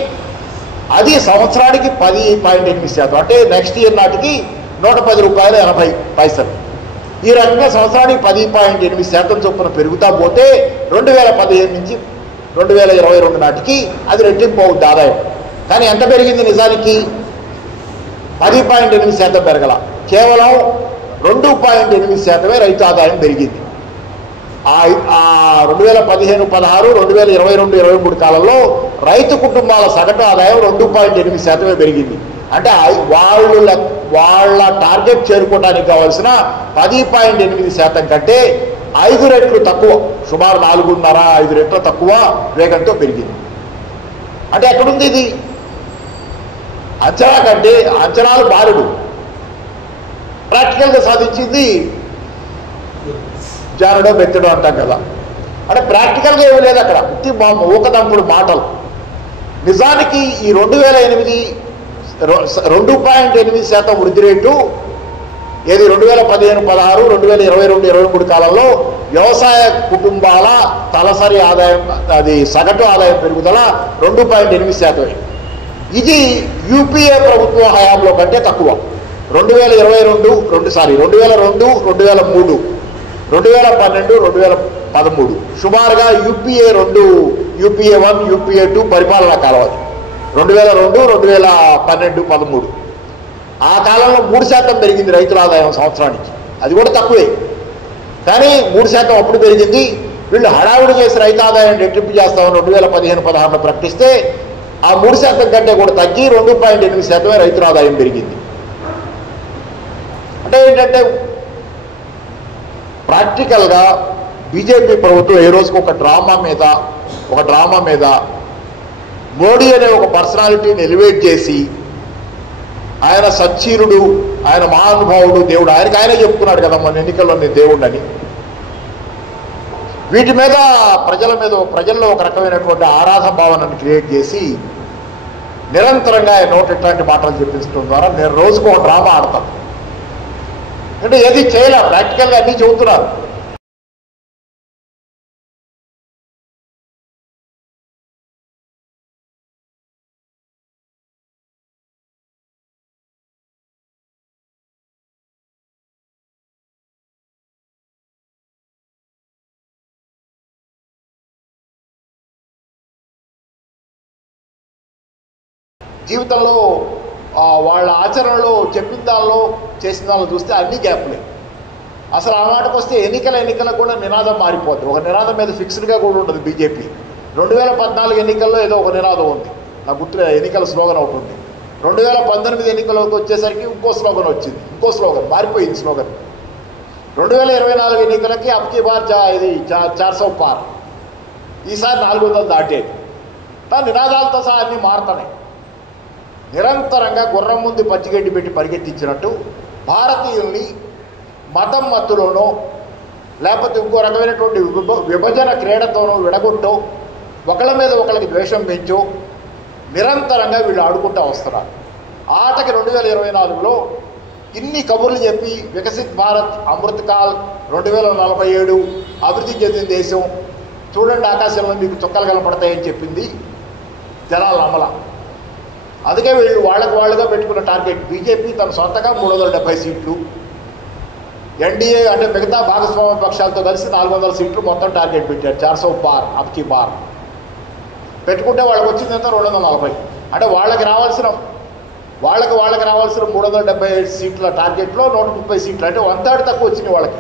అది సంవత్సరానికి 10.8%, అంటే నెక్స్ట్ ఇయర్ నాటికి 110 రూపాయలు 80 పైసలు. ఈ రకంగా సంవత్సరానికి 10.8% చొప్పున పెరుగుతా పోతే 2015 నుంచి 2022 నాటికి అది రెట్టింపు అవుతుంది ఆదాయం. కానీ ఎంత పెరిగింది? నిజానికి 10.8% పెరగల, కేవలం 2.8% రైతు ఆదాయం పెరిగింది. 2015, 16, 2022, 23 కాలంలో రైతు కుటుంబాల సగటు ఆదాయం 2.8% పెరిగింది. అంటే వాళ్ళ టార్గెట్ చేరుకోవడానికి కావాల్సిన 10.8% కంటే 5 రెట్లు తక్కువ, సుమారు 4.5-5 రెట్ల తక్కువ వేగంతో పెరిగింది. అంటే ఎక్కడుంది ఇది? అంచనా కంటే అంచనాలు బాలుడు, ప్రాక్టికల్గా సాధించింది జానడో బెత్తడో అంటాం కదా. అంటే ప్రాక్టికల్గా ఏమీ లేదు అక్కడ, ఉత్తి ఊకదంపుడు మాటలు. నిజానికి ఈ 2008 2.8% వృద్ధి రేటు ఏది 2015, 16, 2022, 23 కాలంలో వ్యవసాయ కుటుంబాల తలసరి ఆదాయం, అది సగటు ఆదాయం పెరుగుదల 2.8%. ఇది యూపీఏ ప్రభుత్వ హయాంలో కంటే తక్కువ. 2002, 2003, 2012, 2013 సుమారుగా యూపీఏ 2, యూపీఏ 1, యూపీఏ 2 పరిపాలనా కాలం. 2002, 2012, 13 ఆ కాలంలో 3% పెరిగింది రైతుల ఆదాయం సంవత్సరానికి. అది కూడా తక్కువే, కానీ 3% అప్పుడు పెరిగింది. వీళ్ళు హడావుడి చేసి రైతు ఆదాయం రెట్టింపు చేస్తామని 2015, 16లో ప్రకటిస్తే ఆ 3% కంటే కూడా తగ్గి 2.8% రైతుల ఆదాయం పెరిగింది. అంటే ఏంటంటే ప్రాక్టికల్గా బీజేపీ ప్రభుత్వం ఏ రోజుకు ఒక డ్రామా మీద మోడీ అనే ఒక పర్సనాలిటీని ఎలివేట్ చేసి ఆయన సచ్చీరుడు, ఆయన మహానుభావుడు, దేవుడు, ఆయనే చెప్పుకున్నాడు కదా మన ఎన్నికల్లో నేను దేవుడని. వీటి మీద ప్రజల్లో ఒక రకమైనటువంటి ఆరాధ భావనను క్రియేట్ చేసి నిరంతరంగా నోట్ ఇట్లాంటి మాటలు చెప్పించడం ద్వారా నేను రోజుకు ఒక డ్రామా ఆడతాను. అంటే ఏది చేయలే, ప్రాక్టికల్గా అన్నీ చెబుతున్నారు. జీవితంలో వాళ్ళ ఆచరణలో చెప్పిన దానిలో చేసిన దానిలో చూస్తే అన్ని గ్యాప్లే. అసలు ఆ మాటకు వస్తే ఎన్నికలకు కూడా నినాదం మారిపోతుంది. ఒక నినాదం మీద ఫిక్స్డ్గా కూడా ఉంటుంది బీజేపీ. 2014 ఎన్నికల్లో ఏదో ఒక నినాదం ఉంది, నాకు గుర్తులే, ఎన్నికల స్లోగన్ ఒకటి ఉంది. 2019 ఎన్నికలకు వచ్చేసరికి ఇంకో స్లోగన్ వచ్చింది, ఇంకో స్లోగన్ మారిపోయింది స్లోగన్. 2024 ఎన్నికలకి అబ్కి బార్ ఇది 400 పార్, ఈసారి 400 దాటేది. నినాదాలతో సహా అన్నీ మారుతున్నాయి. నిరంతరంగా గుర్రం ముందు పచ్చిగడ్డి పెట్టి పరిగెత్తించినట్టు భారతీయుల్ని మతం మత్తులోనో లేకపోతే ఇంకో రకమైనటువంటి విభజన క్రీడతోనో విడగొట్టో ఒకళ్ళ మీద ఒకళ్ళకి ద్వేషం పెంచో నిరంతరంగా వీళ్ళు ఆడుకుంటూ వస్తున్నారు. ఆటకి 2024లో ఇన్ని కబుర్లు చెప్పి వికసిత్ భారత్, అమృతకాల్, 2047 అభివృద్ధి చెందిన దేశం, చూడండి ఆకాశంలో మీకు చుక్కలు కనపడతాయని చెప్పింది జనాలు నమ్మల. అందుకే వీళ్ళు వాళ్ళుగా పెట్టుకున్న టార్గెట్. బీజేపీ తన సొంతగా 370 సీట్లు, ఎన్డీఏ అంటే మిగతా భాగస్వామ్య పక్షాలతో కలిసి 400 సీట్లు మొత్తం టార్గెట్ పెట్టారు. 400 పార్, అబ్కి బార్ పెట్టుకుంటే వాళ్ళకి వచ్చిందంతా 240. అంటే వాళ్ళకి రావాల్సిన 375 సీట్ల టార్గెట్లో 130 సీట్లు, అంటే 1/3 తక్కువ వచ్చినాయి వాళ్ళకి.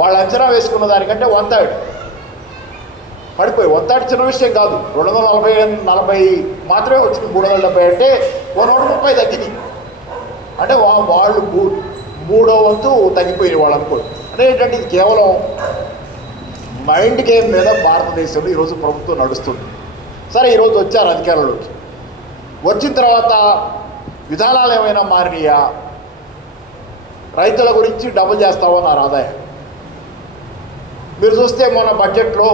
వాళ్ళు అంచనా వేసుకున్న దానికంటే 1/3 పడిపోయి. 1/3 చిన్న విషయం కాదు. 240 మాత్రమే వచ్చింది. 370 అంటే 130 తగ్గింది. అంటే వాళ్ళు మూడో వంతు తగ్గిపోయిన వాళ్ళు అనుకోండి. అంటే ఏంటంటే ఇది కేవలం మైండ్ గేమ్ మీద భారతదేశంలో ఈరోజు ప్రభుత్వం నడుస్తుంది. సరే, ఈరోజు వచ్చారు అధికారంలోకి. వచ్చిన తర్వాత విధానాలు ఏమైనా మారినాయా? రైతుల గురించి డబుల్ చేస్తామన్నారు ఆదాయం. మీరు చూస్తే మొన్న బడ్జెట్లో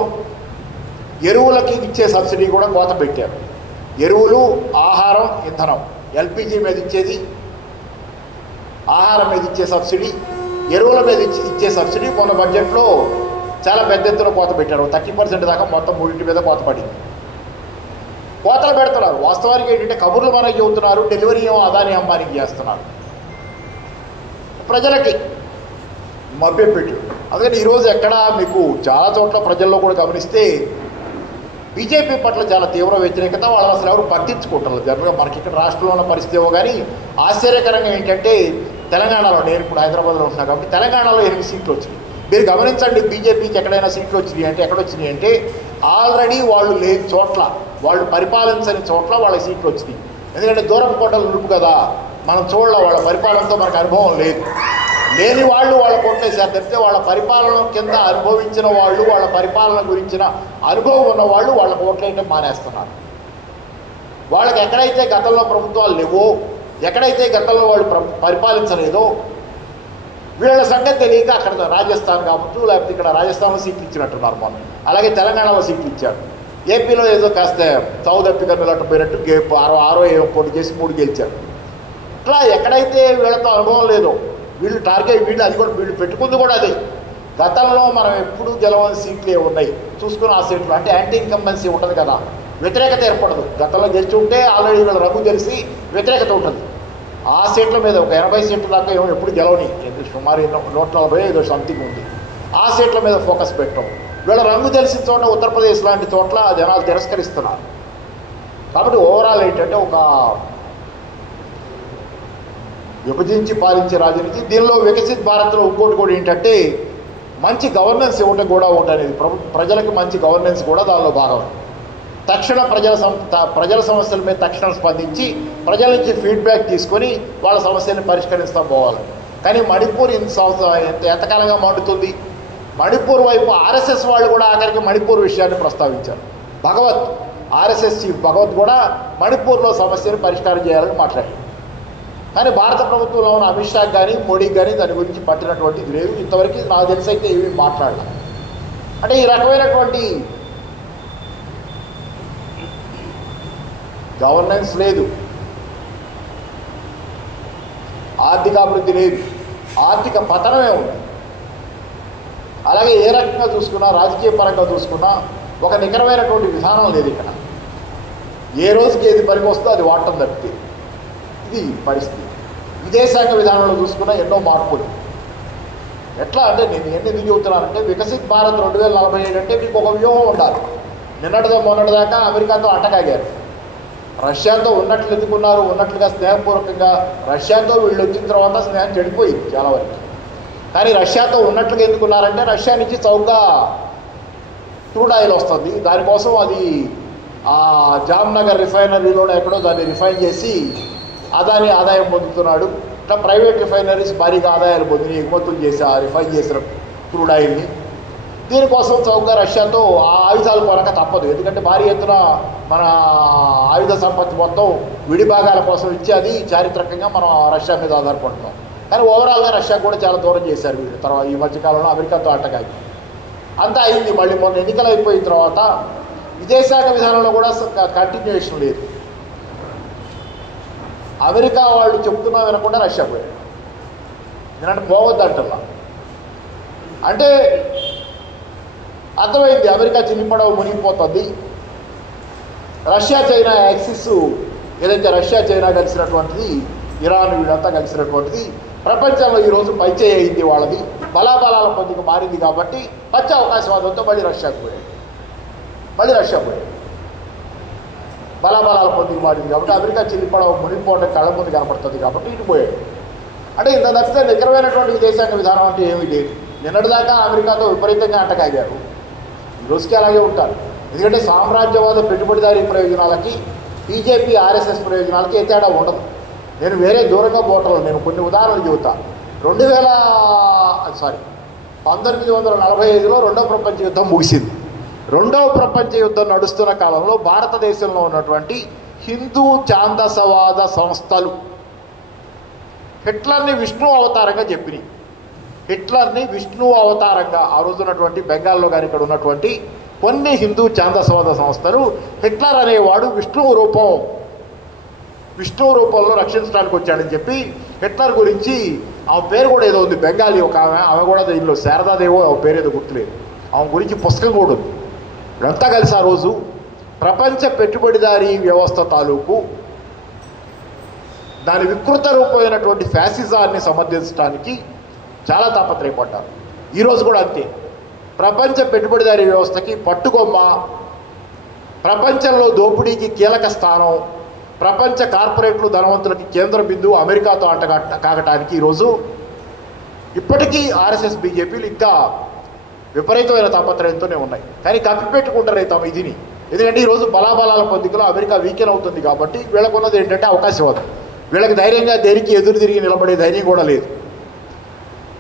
ఎరువులకి ఇచ్చే సబ్సిడీ కూడా కోత పెట్టారు. ఎరువులు, ఆహారం, ఇంధనం, ఎల్పిజి మీద ఇచ్చేది, ఆహారం మీద ఇచ్చే సబ్సిడీ, ఎరువుల మీద ఇచ్చే సబ్సిడీ మొన్న బడ్జెట్లో చాలా పెద్ద ఎత్తున కోత పెట్టారు. 30% దాకా మొత్తం మూడింటి మీద కోత పడింది. కోతలు పెడుతున్నారు. వాస్తవానికి ఏంటంటే కబుర్లు మనకి చెబుతున్నారు, డెలివరీ ఏమో అదాని అంబానీకి చేస్తున్నారు. ప్రజలకి మభ్యపెట్టు. అందుకని ఈరోజు ఎక్కడ మీకు చాలా చోట్ల ప్రజల్లో కూడా గమనిస్తే బీజేపీ పట్ల చాలా తీవ్ర వ్యతిరేకత. వాళ్ళు అసలు ఎవరు పట్టించుకుంటారు. జనరల్గా మనకి ఇక్కడ రాష్ట్రంలో ఉన్న పరిస్థితి ఏమో కానీ ఆశ్చర్యకరంగా ఏంటంటే తెలంగాణలో, నేను ఇప్పుడు హైదరాబాద్లో ఉంటున్నా కాబట్టి తెలంగాణలో 8 సీట్లు వచ్చినాయి. మీరు గమనించండి, బీజేపీకి ఎక్కడైనా సీట్లు వచ్చినాయి అంటే ఎక్కడ వచ్చినాయి అంటే ఆల్రెడీ వాళ్ళు లేని చోట్ల, వాళ్ళు పరిపాలించని చోట్ల వాళ్ళకి సీట్లు వచ్చినాయి. ఎందుకంటే దూరపు కోటలు నురుపు కదా, మనం చూడాల, వాళ్ళ పరిపాలనతో మనకు అనుభవం లేదు. లేని వాళ్ళు వాళ్ళ కోట్లేసారు తప్పితే వాళ్ళ పరిపాలన కింద అనుభవించిన వాళ్ళు, వాళ్ళ పరిపాలన గురించిన అనుభవం ఉన్న వాళ్ళు వాళ్ళ కోట్లేయటం మానేస్తున్నారు. వాళ్ళకి ఎక్కడైతే గతంలో ప్రభుత్వాలు లేవో, ఎక్కడైతే గతంలో వాళ్ళు పరిపాలించలేదో వీళ్ళ సంగతి తెలియక అక్కడ రాజస్థాన్ కావచ్చు, లేకపోతే ఇక్కడ రాజస్థాన్లో సీట్లు ఇచ్చినట్టున్నారు మొన్న. అలాగే తెలంగాణలో సీట్లు ఇచ్చారు. ఏపీలో ఏదో కాస్త చౌదప్పిగా నిలబడిపోయినట్టు 6 ఏమో పోటీ చేసి 3 గెలిచారు. ఇట్లా ఎక్కడైతే వీళ్ళతో అనుభవం లేదో వీళ్ళు టార్గెట్, వీళ్ళు అది కూడా వీళ్ళు పెట్టుకుంది కూడా అదే. గతంలో మనం ఎప్పుడు గెలవని సీట్లే ఉన్నాయి చూసుకుని ఆ సీట్లు అంటే యాంటీ ఇన్కంబెన్సీ ఉంటుంది కదా, వ్యతిరేకత ఏర్పడదు. గతంలో గెలిచి ఉంటే ఆల్రెడీ వీళ్ళ రంగు తెలిసి వ్యతిరేకత ఉంటుంది. ఆ సీట్ల మీద ఒక 80 సీట్ల దాకా ఏమో ఎప్పుడు గెలవని, సుమారు 145 సంథింగ్ ఉంది. ఆ సీట్ల మీద ఫోకస్ పెట్టడం. వీళ్ళ రంగు తెలిసిన చోట ఉత్తరప్రదేశ్ లాంటి చోట్ల జనాలు తిరస్కరిస్తున్నారు. కాబట్టి ఓవరాల్ ఏంటంటే ఒక విభజించి పాలించే రాజనీతి. దీనిలో వికసిత్ భారత్లో ఇంకోటి కూడా ఏంటంటే మంచి గవర్నెన్స్ ఇవ్వడం కూడా ఉంటుంది. ప్రజలకు మంచి గవర్నెన్స్ కూడా దానిలో భాగం. తక్షణ ప్రజల సమస్యల మీద తక్షణం స్పందించి ప్రజల నుంచి ఫీడ్బ్యాక్ తీసుకొని వాళ్ళ సమస్యలను పరిష్కరిస్తూ పోవాలి. కానీ మణిపూర్ ఎంతకాలంగా మండుతుంది. మణిపూర్ వైపు ఆర్ఎస్ఎస్ వాళ్ళు కూడా ఆఖరికి మణిపూర్ విషయాన్ని ప్రస్తావించారు. ఆర్ఎస్ఎస్ చీఫ్ భగవత్ కూడా మణిపూర్లో సమస్యను పరిష్కారం చేయాలని మాట్లాడారు. కానీ భారత ప్రభుత్వంలో ఉన్న అమిత్ షాకి కానీ మోడీకి కానీ దాని గురించి పట్టినటువంటిది లేదు. ఇంతవరకు నాకు తెలిసి అయితే ఏమీ మాట్లాడలేదు. అంటే ఈ రకమైనటువంటి గవర్నెన్స్ లేదు, ఆర్థిక అభివృద్ధి లేదు, ఆర్థిక పతనమే ఉంది. అలాగే ఏ రకంగా చూసుకున్నా, రాజకీయ పరంగా చూసుకున్నా ఒక నికరమైనటువంటి విధానం లేదు. ఇక్కడ ఏ రోజుకి ఏది పనికి వస్తుందో అది వాడటం తప్పితే ఇది పరిస్థితి. విదేశాంగ విధానంలో చూసుకున్నా ఎన్నో మార్పులు. ఎట్లా అంటే నేను ఎందుకు చెబుతున్నానంటే వికసిత్ భారత్ 2047 అంటే మీకు ఒక వ్యూహం ఉండాలి. మొన్నటిదాకా అమెరికాతో అంటకాగారు. రష్యాతో ఉన్నట్లు ఎందుకున్నారు, ఉన్నట్లుగా స్నేహపూర్వకంగా. రష్యాతో వీళ్ళు వచ్చిన తర్వాత స్నేహం చెడిపోయింది చాలా వరకు. కానీ రష్యాతో ఉన్నట్లుగా ఎందుకున్నారంటే రష్యా నుంచి చౌకగా క్రూడ్ ఆయిల్ వస్తుంది. దానికోసం అది జామ్నగర్ రిఫైనరీలో ఎక్కడో దాన్ని రిఫైన్ చేసి అదాని ఆదాయం పొందుతున్నాడు. ఇట్లా ప్రైవేట్ రిఫైనరీస్ భారీగా ఆదాయాలు పొందిన ఎగుమతులు చేసి ఆ రిఫైన్ చేసిన క్రూడ్ ఆయిల్ని. దీనికోసం చౌకగా రష్యాతో ఆ ఆయుధాలు కొనక తప్పదు. ఎందుకంటే భారీ ఎత్తున మన ఆయుధ సంపత్తి మొత్తం విడి భాగాల కోసం ఇచ్చి అది చారిత్రకంగా మనం రష్యా మీద ఆధారపడుతున్నాం. కానీ ఓవరాల్గా రష్యా కూడా చాలా దూరం చేశారు వీళ్ళు. తర్వాత ఈ మధ్యకాలంలో అమెరికాతో అట్టకాయి అంతా అయింది. మళ్ళీ మొన్న ఎన్నికలు అయిపోయిన తర్వాత విదేశాంగ విధానంలో కూడా కంటిన్యూయేషన్ లేదు. అమెరికా వాళ్ళు చెప్తున్నా వినకుండా రష్యా పోయాడు. నేనంటే పోవద్దంటున్నా. అంటే అర్థమైంది అమెరికా చిల్లిపడవ మునిగిపోతుంది. రష్యా చైనా యాక్సిస్ ఏదైతే రష్యా చైనా కలిసినటువంటిది, ఇరాన్ వీళ్ళంతా కలిసినటువంటిది ప్రపంచంలో ఈరోజు పైచేయి అయింది వాళ్ళది. బలాబలాల పొందిక మారింది కాబట్టి పచ్చ అవకాశవాదంతో మళ్ళీ రష్యాకు పోయాడు. బలాబలాల పొందిక మారింది కాబట్టి అమెరికా చిల్లిపడవ మునిగిపోవడం కళ్ళ ముందు కనపడుతుంది కాబట్టి ఇటు పోయాడు. అంటే ఇంత తప్పితే నికరమైనటువంటి విదేశాంగ విధానం అంటే ఏమీ లేదు. నిన్నటిదాకా అమెరికాతో విపరీతంగా అంటకాగారు. ఈ రోజుకి అలాగే ఉంటారు. ఎందుకంటే సామ్రాజ్యవాద పెట్టుబడిదారీ ప్రయోజనాలకి బీజేపీ ఆర్ఎస్ఎస్ ప్రయోజనాలకి ఏ తేడా ఉండదు. నేను వేరే దూరంగా పోవటం, నేను కొన్ని ఉదాహరణలు చెబుతాను. 1945లో రెండవ ప్రపంచ యుద్ధం ముగిసింది. రెండవ ప్రపంచ యుద్ధం నడుస్తున్న కాలంలో భారతదేశంలో ఉన్నటువంటి హిందూ ఛాందసవాద సంస్థలు హిట్లర్ని విష్ణు అవతారంగా చెప్పినాయి. హిట్లర్ని విష్ణు అవతారంగా ఆ రోజు ఉన్నటువంటి బెంగాల్లో కానీ ఇక్కడ ఉన్నటువంటి కొన్ని హిందూ ఛాందసవాద సంస్థలు హిట్లర్ అనేవాడు విష్ణువు రూపంలో రక్షించడానికి వచ్చాడని చెప్పి హిట్లర్ గురించి ఆమె పేరు కూడా ఏదో ఉంది, బెంగాలీ ఒక ఆమె కూడా దీనిలో శారదాదేవో ఆమె పేరు ఏదో గుర్తులేదు, ఆమె గురించి పుస్తకం కూడా ఉంది. వీళ్ళంతా కలిసి ఆ రోజు ప్రపంచ పెట్టుబడిదారీ వ్యవస్థ తాలూకు దాని వికృత రూపమైనటువంటి ఫ్యాసిజాన్ని సమర్థించడానికి చాలా తాపత్రయపడ్డారు. ఈరోజు కూడా అంతే. ప్రపంచ పెట్టుబడిదారీ వ్యవస్థకి పట్టుకొమ్మ, ప్రపంచంలో దోపిడీకి కీలక స్థానం, ప్రపంచ కార్పొరేట్లు ధనవంతులకి కేంద్ర బిందువు అమెరికాతో కాగటానికి ఈరోజు ఇప్పటికీ ఆర్ఎస్ఎస్ బీజేపీలు ఇంకా విపరీతమైన తాపత్రయంతోనే ఉన్నాయి. కానీ కప్పిపెట్టుకుంటారు తమ ఇదిని. ఎందుకంటే ఈరోజు బలాబలాల పొందికలో అమెరికా వీకెన్ అవుతుంది కాబట్టి వీళ్ళకున్నది ఏంటంటే అవకాశవాదం. వీళ్ళకి ధైర్యంగా దేనికి ఎదురు తిరిగి నిలబడే ధైర్యం కూడా లేదు,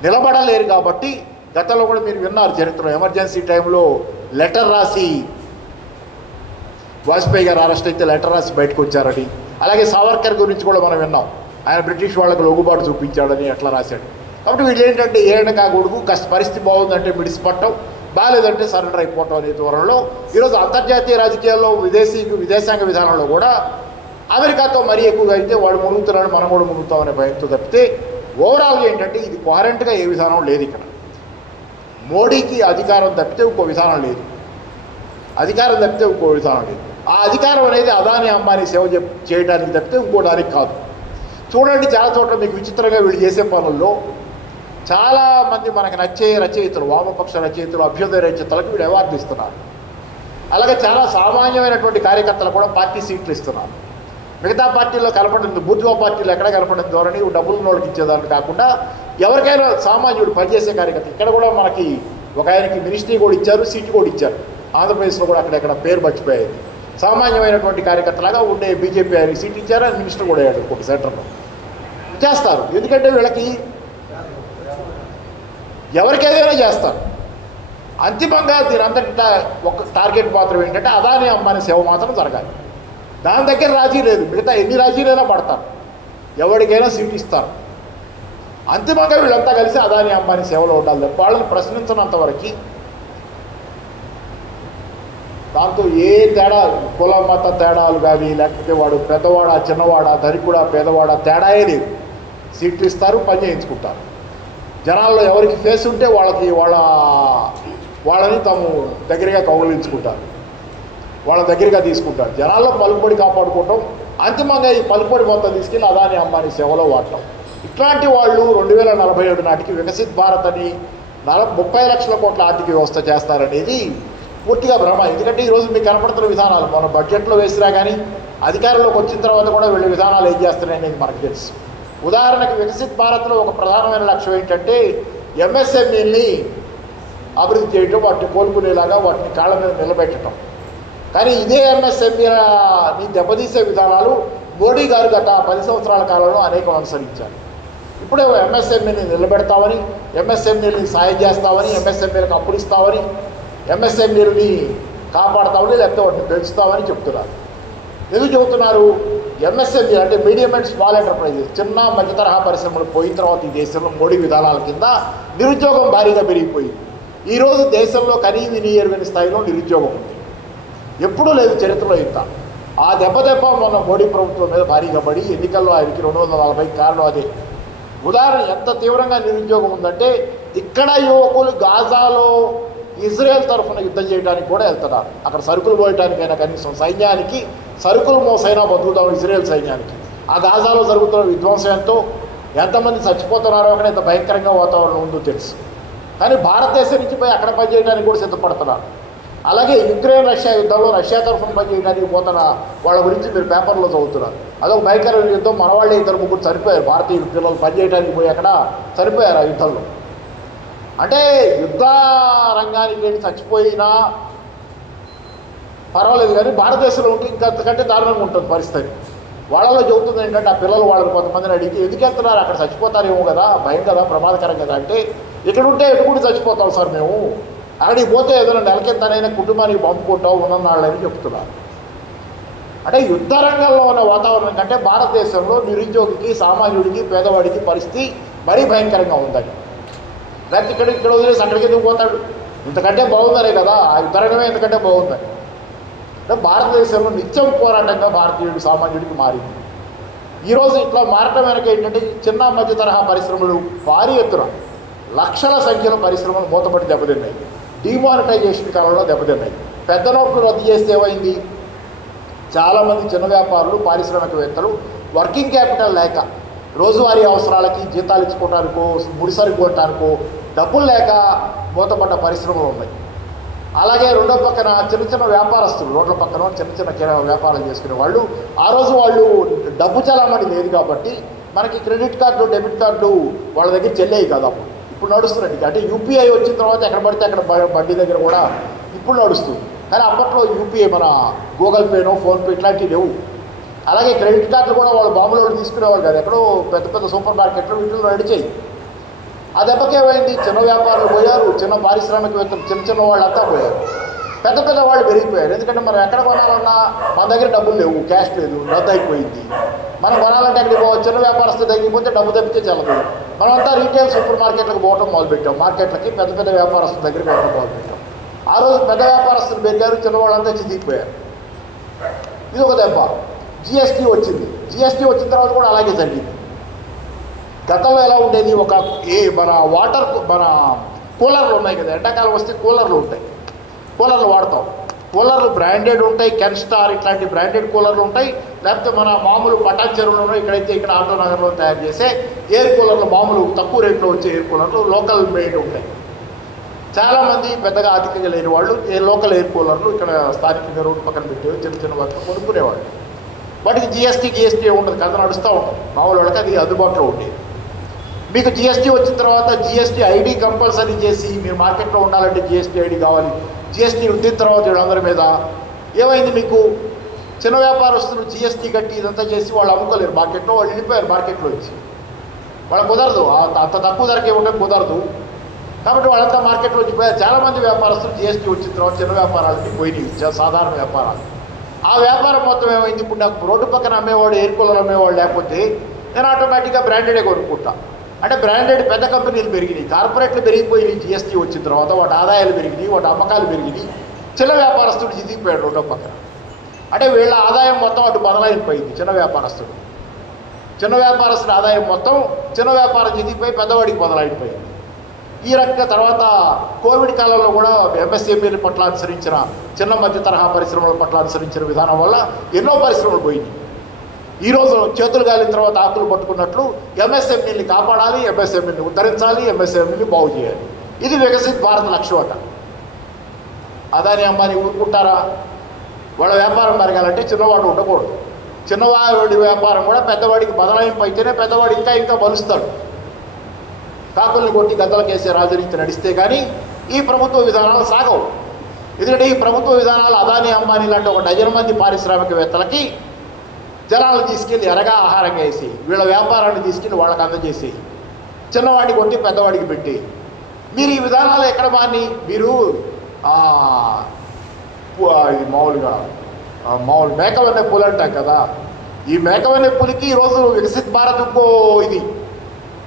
నిలబడలేరు. కాబట్టి గతంలో కూడా మీరు విన్నారు చరిత్రలో, ఎమర్జెన్సీ టైంలో లెటర్ రాసి వాజ్పేయి గారు అరెస్ట్ అయితే లెటర్ రాసి బయటకు వచ్చారని, అలాగే సావర్కర్ గురించి కూడా మనం విన్నాం, ఆయన బ్రిటిష్ వాళ్ళకు లొంగుబాటు చూపించాడని ఎట్లా రాశాడు. కాబట్టి వీళ్ళు ఏంటంటే ఏడగా గొడుగు పరిస్థితి బాగుందంటే మిడిసిపట్టం, బాగాలేదంటే సరెండర్ అయిపోవటం అనే ధోరణిలో ఈరోజు అంతర్జాతీయ రాజకీయాల్లో విదేశాంగ విధానంలో కూడా అమెరికాతో మరీ ఎక్కువగా అయితే వాడు మునుగుతున్నాడు మనం కూడా మునుగుతామనే భయంతో తప్పితే ఓవరాల్గా ఏంటంటే ఇది కోహరెంట్గా ఏ విధానం లేదు. ఇక్కడ మోడీకి అధికారం తప్పితే ఇంకో విధానం లేదు, అధికారం తప్పితే ఇంకో విధానం లేదు. ఆ అధికారం అనేది అదాని అంబానీ సేవ చేయడానికి తప్పితే ఇంకో దానికి కాదు. చూడండి, చాలా చోట్ల మీకు విచిత్రంగా వీళ్ళు చేసే పనుల్లో చాలామంది మనకు నచ్చే రచయితలు, వామపక్ష రచయితలు, అభ్యుదయ రచయితలకు వీళ్ళు అవార్డులు ఇస్తున్నారు. అలాగే చాలా సామాన్యమైనటువంటి కార్యకర్తలు కూడా పార్టీ సీట్లు ఇస్తున్నారు. మిగతా పార్టీల్లో కనపడింది, బూర్జువా పార్టీలో ఎక్కడ కనపడిన ధోరణి డబ్బులు నోళ్ళకి ఇచ్చేదాన్ని కాకుండా ఎవరికైనా సామాన్యుడు పనిచేసే కార్యకర్త. ఇక్కడ కూడా మనకి ఒక ఆయనకి మినిస్ట్రీ కూడా ఇచ్చారు, సీటు కూడా ఇచ్చారు. ఆంధ్రప్రదేశ్లో కూడా అక్కడెక్కడ పేరు మర్చిపోయేది. సామాన్యమైనటువంటి కార్యకర్తలాగా ఉండే బీజేపీ ఆయనకి సీట్ ఇచ్చారు, ఆయన మినిస్టర్ కూడా అయ్యాడు ఒక సెంటర్లో. చేస్తారు, ఎందుకంటే వీళ్ళకి ఎవరికేదైనా చేస్తారు. అంతిమంగా దీనంతటా ఒక టార్గెట్ మాత్రం ఏంటంటే అదాని అంబానీ సేవ మాత్రం జరగాలి. దాని దగ్గర రాజీ లేదు, మిగతా ఎన్ని రాజీలైనా పడతారు, ఎవరికైనా సీట్ ఇస్తారు. అంతిమంగా వీళ్ళంతా కలిసి అదాని అంబానీ సేవలో ఉండాలి. వాళ్ళని ప్రశ్నించినంత వరకు దాంతో ఏ తేడా, కుల మత తేడాలు కానీ లేకపోతే వాడు పెద్దవాడా చిన్నవాడా ధనికుడా పేదవాడా తేడాయే లేదు. సీట్లు ఇస్తారు, పని చేయించుకుంటారు. జనాల్లో ఎవరికి ఫేస్ ఉంటే వాళ్ళని తాము దగ్గరగా కౌగిలించుకుంటారు, వాళ్ళ దగ్గరగా తీసుకుంటారు. జనాల్లో పలుకుబడి కాపాడుకోవటం, అంతిమంగా ఈ పలుకుబడి మొత్తం తీసుకెళ్ళి అదాని అంబానీ సేవలో వాడటం. ఇట్లాంటి వాళ్ళు 2047 నాటికి వికసిత్ భారత్ అని 30 లక్షల కోట్ల ఆర్థిక వ్యవస్థ చేస్తారనేది పూర్తిగా భ్రమ. ఎందుకంటే ఈరోజు మీకు కనపడుతున్న విధానాలు మన బడ్జెట్లో వేసినా కానీ అధికారంలోకి వచ్చిన తర్వాత కూడా వీళ్ళ విధానాలు ఏం చేస్తున్నాయి అనేది మనకు తెలుసు. ఉదాహరణకు వికసిత్ భారత్లో ఒక ప్రధానమైన లక్ష్యం ఏంటంటే ఎంఎస్ఎంఈని అభివృద్ధి చేయటం, వాటిని కోలుకునేలాగా వాటిని కాళ్ళ మీద నిలబెట్టడం. కానీ ఇదే ఎంఎస్ఎంఈని దెబ్బతీసే విధానాలు మోడీ గారు గత 10 సంవత్సరాల కాలంలో అనేకం అనుసరించారు. ఇప్పుడే ఎంఎస్ఎంఈని నిలబెడతామని, ఎంఎస్ఎంఈని సాయం చేస్తామని, ఎంఎస్ఎంఈలకు అప్పులు ఇస్తామని, ఎంఎస్ఎంఈని కాపాడతామని లేకపోతే వాటిని పెంచుతామని చెప్తున్నారు. ఎందుకు చెబుతున్నారు? ఎంఎస్ఎంఈ అంటే మీడియం అండ్ స్మాల్ ఎంటర్ప్రైజెస్, చిన్న మధ్య తరహా పరిశ్రమలు పోయిన తర్వాత ఈ దేశంలో మోడీ విధానాల కింద నిరుద్యోగం భారీగా పెరిగిపోయింది. ఈరోజు దేశంలో కనీవిని ఎరుగని స్థాయిలో నిరుద్యోగం ఉంది, ఎప్పుడూ లేదు చరిత్రలో ఇంత. ఆ దెబ్బ మొన్న మోడీ ప్రభుత్వం మీద భారీగా పడి ఎన్నికల్లో ఆయనకి 240 కారణం అదే. ఉదాహరణ ఎంత తీవ్రంగా నిరుద్యోగం ఉందంటే ఇక్కడ యువకులు గాజాలో ఇజ్రాయెల్ తరఫున యుద్ధం చేయడానికి కూడా వెళ్తున్నారు. అక్కడ సరుకులు పోయటానికైనా కనీసం సైన్యానికి సరుకులు మోసైనా బతుకుతాం ఇజ్రాయెల్ సైన్యానికి. ఆ గాజాలో జరుగుతున్న విధ్వంసం ఎంతమంది చచ్చిపోతున్నారో అక్కడ ఎంత భయంకరంగా వాతావరణం ఉందో తెలుసు. కానీ భారతదేశం నుంచి పోయి అక్కడ పనిచేయడానికి కూడా సిద్ధపడుతున్నారు. అలాగే యుక్రెయిన్ రష్యా యుద్ధంలో రష్యా తరఫున పనిచేయడానికి పోతున్న వాళ్ళ గురించి మీరు పేపర్లో చదువుతున్నారు. అదొక భయంకరమైన యుద్ధం. మన వాళ్ళే 2-3 చనిపోయారు, భారతీయ పిల్లలు పనిచేయడానికి పోయి అక్కడ చనిపోయారు ఆ యుద్ధంలో. అంటే యుద్ధ రంగానికి వెళ్ళి చచ్చిపోయినా పర్వాలేదు, కానీ భారతదేశంలో ఉంటే ఇంకా అంతకంటే దారుణంగా ఉంటుంది పరిస్థితి. వాళ్ళలో చెబుతుంది ఏంటంటే ఆ పిల్లలు వాళ్ళని కొంతమందిని అడిగితే ఎందుకు వెళ్తున్నారు, అక్కడ చచ్చిపోతారేమో కదా, భయం కదా, ప్రమాదకరం కదా అంటే, ఇక్కడ ఉంటే ఎటుకుంటూ చచ్చిపోతాం సార్ మేము, అక్కడికి పోతే ఏదైనా నెలకెంతనైనా కుటుంబానికి పంపుకుంటాం ఉన్ననాళ్ళని చెప్తున్నారు. అంటే యుద్ధ రంగంలో ఉన్న వాతావరణం కంటే భారతదేశంలో నిరుద్యోగికి, సామాన్యుడికి, పేదవాడికి పరిస్థితి మరీ భయంకరంగా ఉందని. లేకపోతే ఇక్కడ వదిలేసి అక్కడికి ఎందుకు పోతాడు, ఇంతకంటే బాగుందనే కదా, ఆ యుద్ధ రంగమే ఎందుకంటే బాగుందని. అంటే భారతదేశంలో నిత్యం పోరాటంగా భారతీయుడు సామాన్యుడికి మారింది. ఈరోజు ఇట్లా మారటం వెనక ఏంటంటే చిన్న మధ్య తరహా పరిశ్రమలు భారీ ఎత్తున లక్షల సంఖ్యలో పరిశ్రమలు మూతపడి దెబ్బతిన్నాయి. డిమానిటైజేషన్ కాలంలో దెబ్బతిన్నాయి. పెద్ద నోట్లు రద్దు చేస్తే ఏమైంది, చాలామంది చిన్న వ్యాపారులు, పారిశ్రామికవేత్తలు వర్కింగ్ క్యాపిటల్ లేక రోజువారీ అవసరాలకి జీతాలు ఇచ్చుకోవడానికో, ముడిసరి కొనడానికో డబ్బులు లేక మూతపడ్డ పరిశ్రమలు ఉన్నాయి. అలాగే రెండో పక్కన చిన్న చిన్న వ్యాపారస్తులు, రోడ్ల పక్కన చిన్న చిన్న వ్యాపారాలు చేసుకునే వాళ్ళు, ఆ రోజు వాళ్ళు డబ్బు చలామణి లేదు కాబట్టి మనకి క్రెడిట్ కార్డు, డెబిట్ కార్డు వాళ్ళ దగ్గర చెల్లేవి కదా, ఇప్పుడు నడుస్తున్నట్టు. అంటే యూపీఐ వచ్చిన తర్వాత ఎక్కడ పడితే అక్కడ బడ్డీ దగ్గర కూడా ఇప్పుడు నడుస్తుంది. కానీ అప్పట్లో యూపీఐ మన గూగుల్ పేనో, ఫోన్పే ఇట్లాంటివి లేవు. అలాగే క్రెడిట్ కార్డులు కూడా వాళ్ళు బాంబులో తీసుకునేవాళ్ళు కాదు, ఎక్కడో పెద్ద పెద్ద సూపర్ మార్కెట్లు వీటిలో నడిచాయి. ఆ దెబ్బకేమైంది, చిన్న వ్యాపారులు పోయారు, చిన్న పారిశ్రామికవేత్తలు, చిన్న చిన్న వాళ్ళంతా పోయారు, పెద్ద పెద్ద వాళ్ళు పెరిగిపోయారు. ఎందుకంటే మనం ఎక్కడ కొనాలన్నా మన దగ్గర డబ్బులు లేవు, క్యాష్ లేదు, రద్దు అయిపోయింది. మనం కొనాలంటే అక్కడికి చిన్న వ్యాపారస్తు తగ్గిపోతే డబ్బు తప్పితే చల్లదు. మనమంతా రీటైల్ సూపర్ మార్కెట్లకు పోవటం మొదలుపెట్టాం, మార్కెట్లకి పెద్ద పెద్ద వ్యాపారస్తుల దగ్గరికి పోవటం మొదలుపెట్టాం. ఆ రోజు పెద్ద వ్యాపారస్తులు పెరిగారు, చిన్న వాళ్ళంతా చిదిగిపోయారు. ఇది ఒక దెబ్బ. జిఎస్టీ వచ్చింది. జిఎస్టీ వచ్చిన తర్వాత కూడా అలాగే జరిగింది. గతంలో ఎలా ఉండేది, మన కూలర్లు ఉన్నాయి కదా, ఎండాకాలం వస్తే కూలర్లు ఉంటాయి, కూలర్లు వాడతాం. కూలర్లు బ్రాండెడ్ ఉంటాయి, కెన్ స్టార్ ఇట్లాంటి బ్రాండెడ్ కూలర్లు ఉంటాయి. లేకపోతే మన మామూలు పటాన్ చెరువులోనూ ఇక్కడైతే ఇక్కడ ఆటో నగర్లో తయారు చేసే ఎయిర్ కూలర్లు, మామూలు తక్కువ రేట్లో వచ్చే ఎయిర్ కూలర్లు లోకల్ మేడ్ ఉంటాయి. చాలామంది పెద్దగా అధికంగా లేని వాళ్ళు లోకల్ ఎయిర్ కూలర్లు ఇక్కడ స్థానికంగా రోడ్డు పక్కన పెట్టేవి చిన్న చిన్న వర్క్ కొనుక్కునేవాళ్ళు. వాటికి జిఎస్టీ ఉండదు, కథ నడుస్తూ ఉంటుంది. మామూలు వాళ్ళకి అది అందుబాటులో ఉండేది. మీకు జిఎస్టీ వచ్చిన తర్వాత జిఎస్టీ ఐడి కంపల్సరీ చేసి మీరు మార్కెట్లో ఉండాలంటే జిఎస్టీ ఐడి కావాలి. జిఎస్టీ వచ్చిన తర్వాత వీళ్ళందరి మీద ఏమైంది, మీకు చిన్న వ్యాపారస్తులు జిఎస్టీ కట్టి ఇదంతా చేసి వాళ్ళు అమ్ముకోలేరు మార్కెట్లో, వాళ్ళు వెళ్ళిపోయారు మార్కెట్లో వచ్చి. వాళ్ళకి కుదరదు, అంత తక్కువ ధరకే ఉంటే కుదరదు కాబట్టి వాళ్ళంతా మార్కెట్లో వచ్చిపోయారు. చాలామంది వ్యాపారస్తులు జిఎస్టీ వచ్చిన తర్వాత చిన్న వ్యాపారాలకి పోయినాయి, సాధారణ వ్యాపారాలు. ఆ వ్యాపారం మొత్తం ఏమైంది, ఇప్పుడు నాకు రోడ్డు పక్కన అమ్మేవాడు, ఎయిర్ కూలర్ అమ్మేవాడు లేకపోతే నేను ఆటోమేటిక్గా బ్రాండెడే కొనుక్కుంటా. అంటే బ్రాండెడ్ పెద్ద కంపెనీలు పెరిగినాయి, కార్పొరేట్లు పెరిగిపోయినాయి. జిఎస్టీ వచ్చిన తర్వాత వాటి ఆదాయాలు పెరిగినాయి, వాటి అమ్మకాలు పెరిగినాయి. చిన్న వ్యాపారస్తుడు జిదిగిపోయాడు రెండో పక్కన. అంటే వీళ్ళ ఆదాయం మొత్తం అటు బదలాయిపోయింది. చిన్న వ్యాపారస్తుడు ఆదాయం మొత్తం చిన్న వ్యాపారం జిదిగిపోయి పెద్దవాడికి బదలాయిపోయింది. ఈ రకంగా తర్వాత కోవిడ్ కాలంలో కూడా ఎంఎస్ఎంఈల పట్ల అనుసరించిన, చిన్న మధ్య తరహా పరిశ్రమల పట్ల అనుసరించిన విధానం వల్ల ఎన్నో పరిశ్రమలు పోయినాయి. ఈరోజు చేతులు గాలిన తర్వాత ఆకులు పట్టుకున్నట్లు ఎంఎస్ఎంఈని కాపాడాలి, ఎంఎస్ఎంఈని ఉద్ధరించాలి, ఎంఎస్ఎంఈని బాగు చేయాలి. ఇది వికసిత్ భారత్ లక్ష్యం అట. అదాని అంబానీ ఊరుకుంటారా? వాళ్ళ వ్యాపారం పెరగాలంటే చిన్నవాడు ఉండకూడదు. చిన్నవాడి వ్యాపారం కూడా పెద్దవాడికి బదలాయింపు అయితేనే పెద్దవాడు ఇంకా బలుస్తాడు. కాకుల్ని కొట్టి గద్దలకేసే రాజనీతి నడిస్తే కానీ ఈ ప్రభుత్వ విధానాలు సాగవు. ఎందుకంటే ఈ ప్రభుత్వ విధానాలు అదాని అంబానీ లాంటి ఒక డజన్ మంది పారిశ్రామికవేత్తలకి జనాలు తీసుకెళ్ళి ఎరగా ఆహారంగా వేసి, వీళ్ళ వ్యాపారాన్ని తీసుకెళ్ళి వాళ్ళకి అందజేసి, చిన్నవాడిని కొట్టి పెద్దవాడికి పెట్టి, మీరు ఈ విధానాలు ఎక్కడ మాని మీరు ఇది మామూలు మేకవన్నె పులి అంటాం కదా, ఈ మేకవన్నె పులికి ఈరోజు వికసిత్ భారత్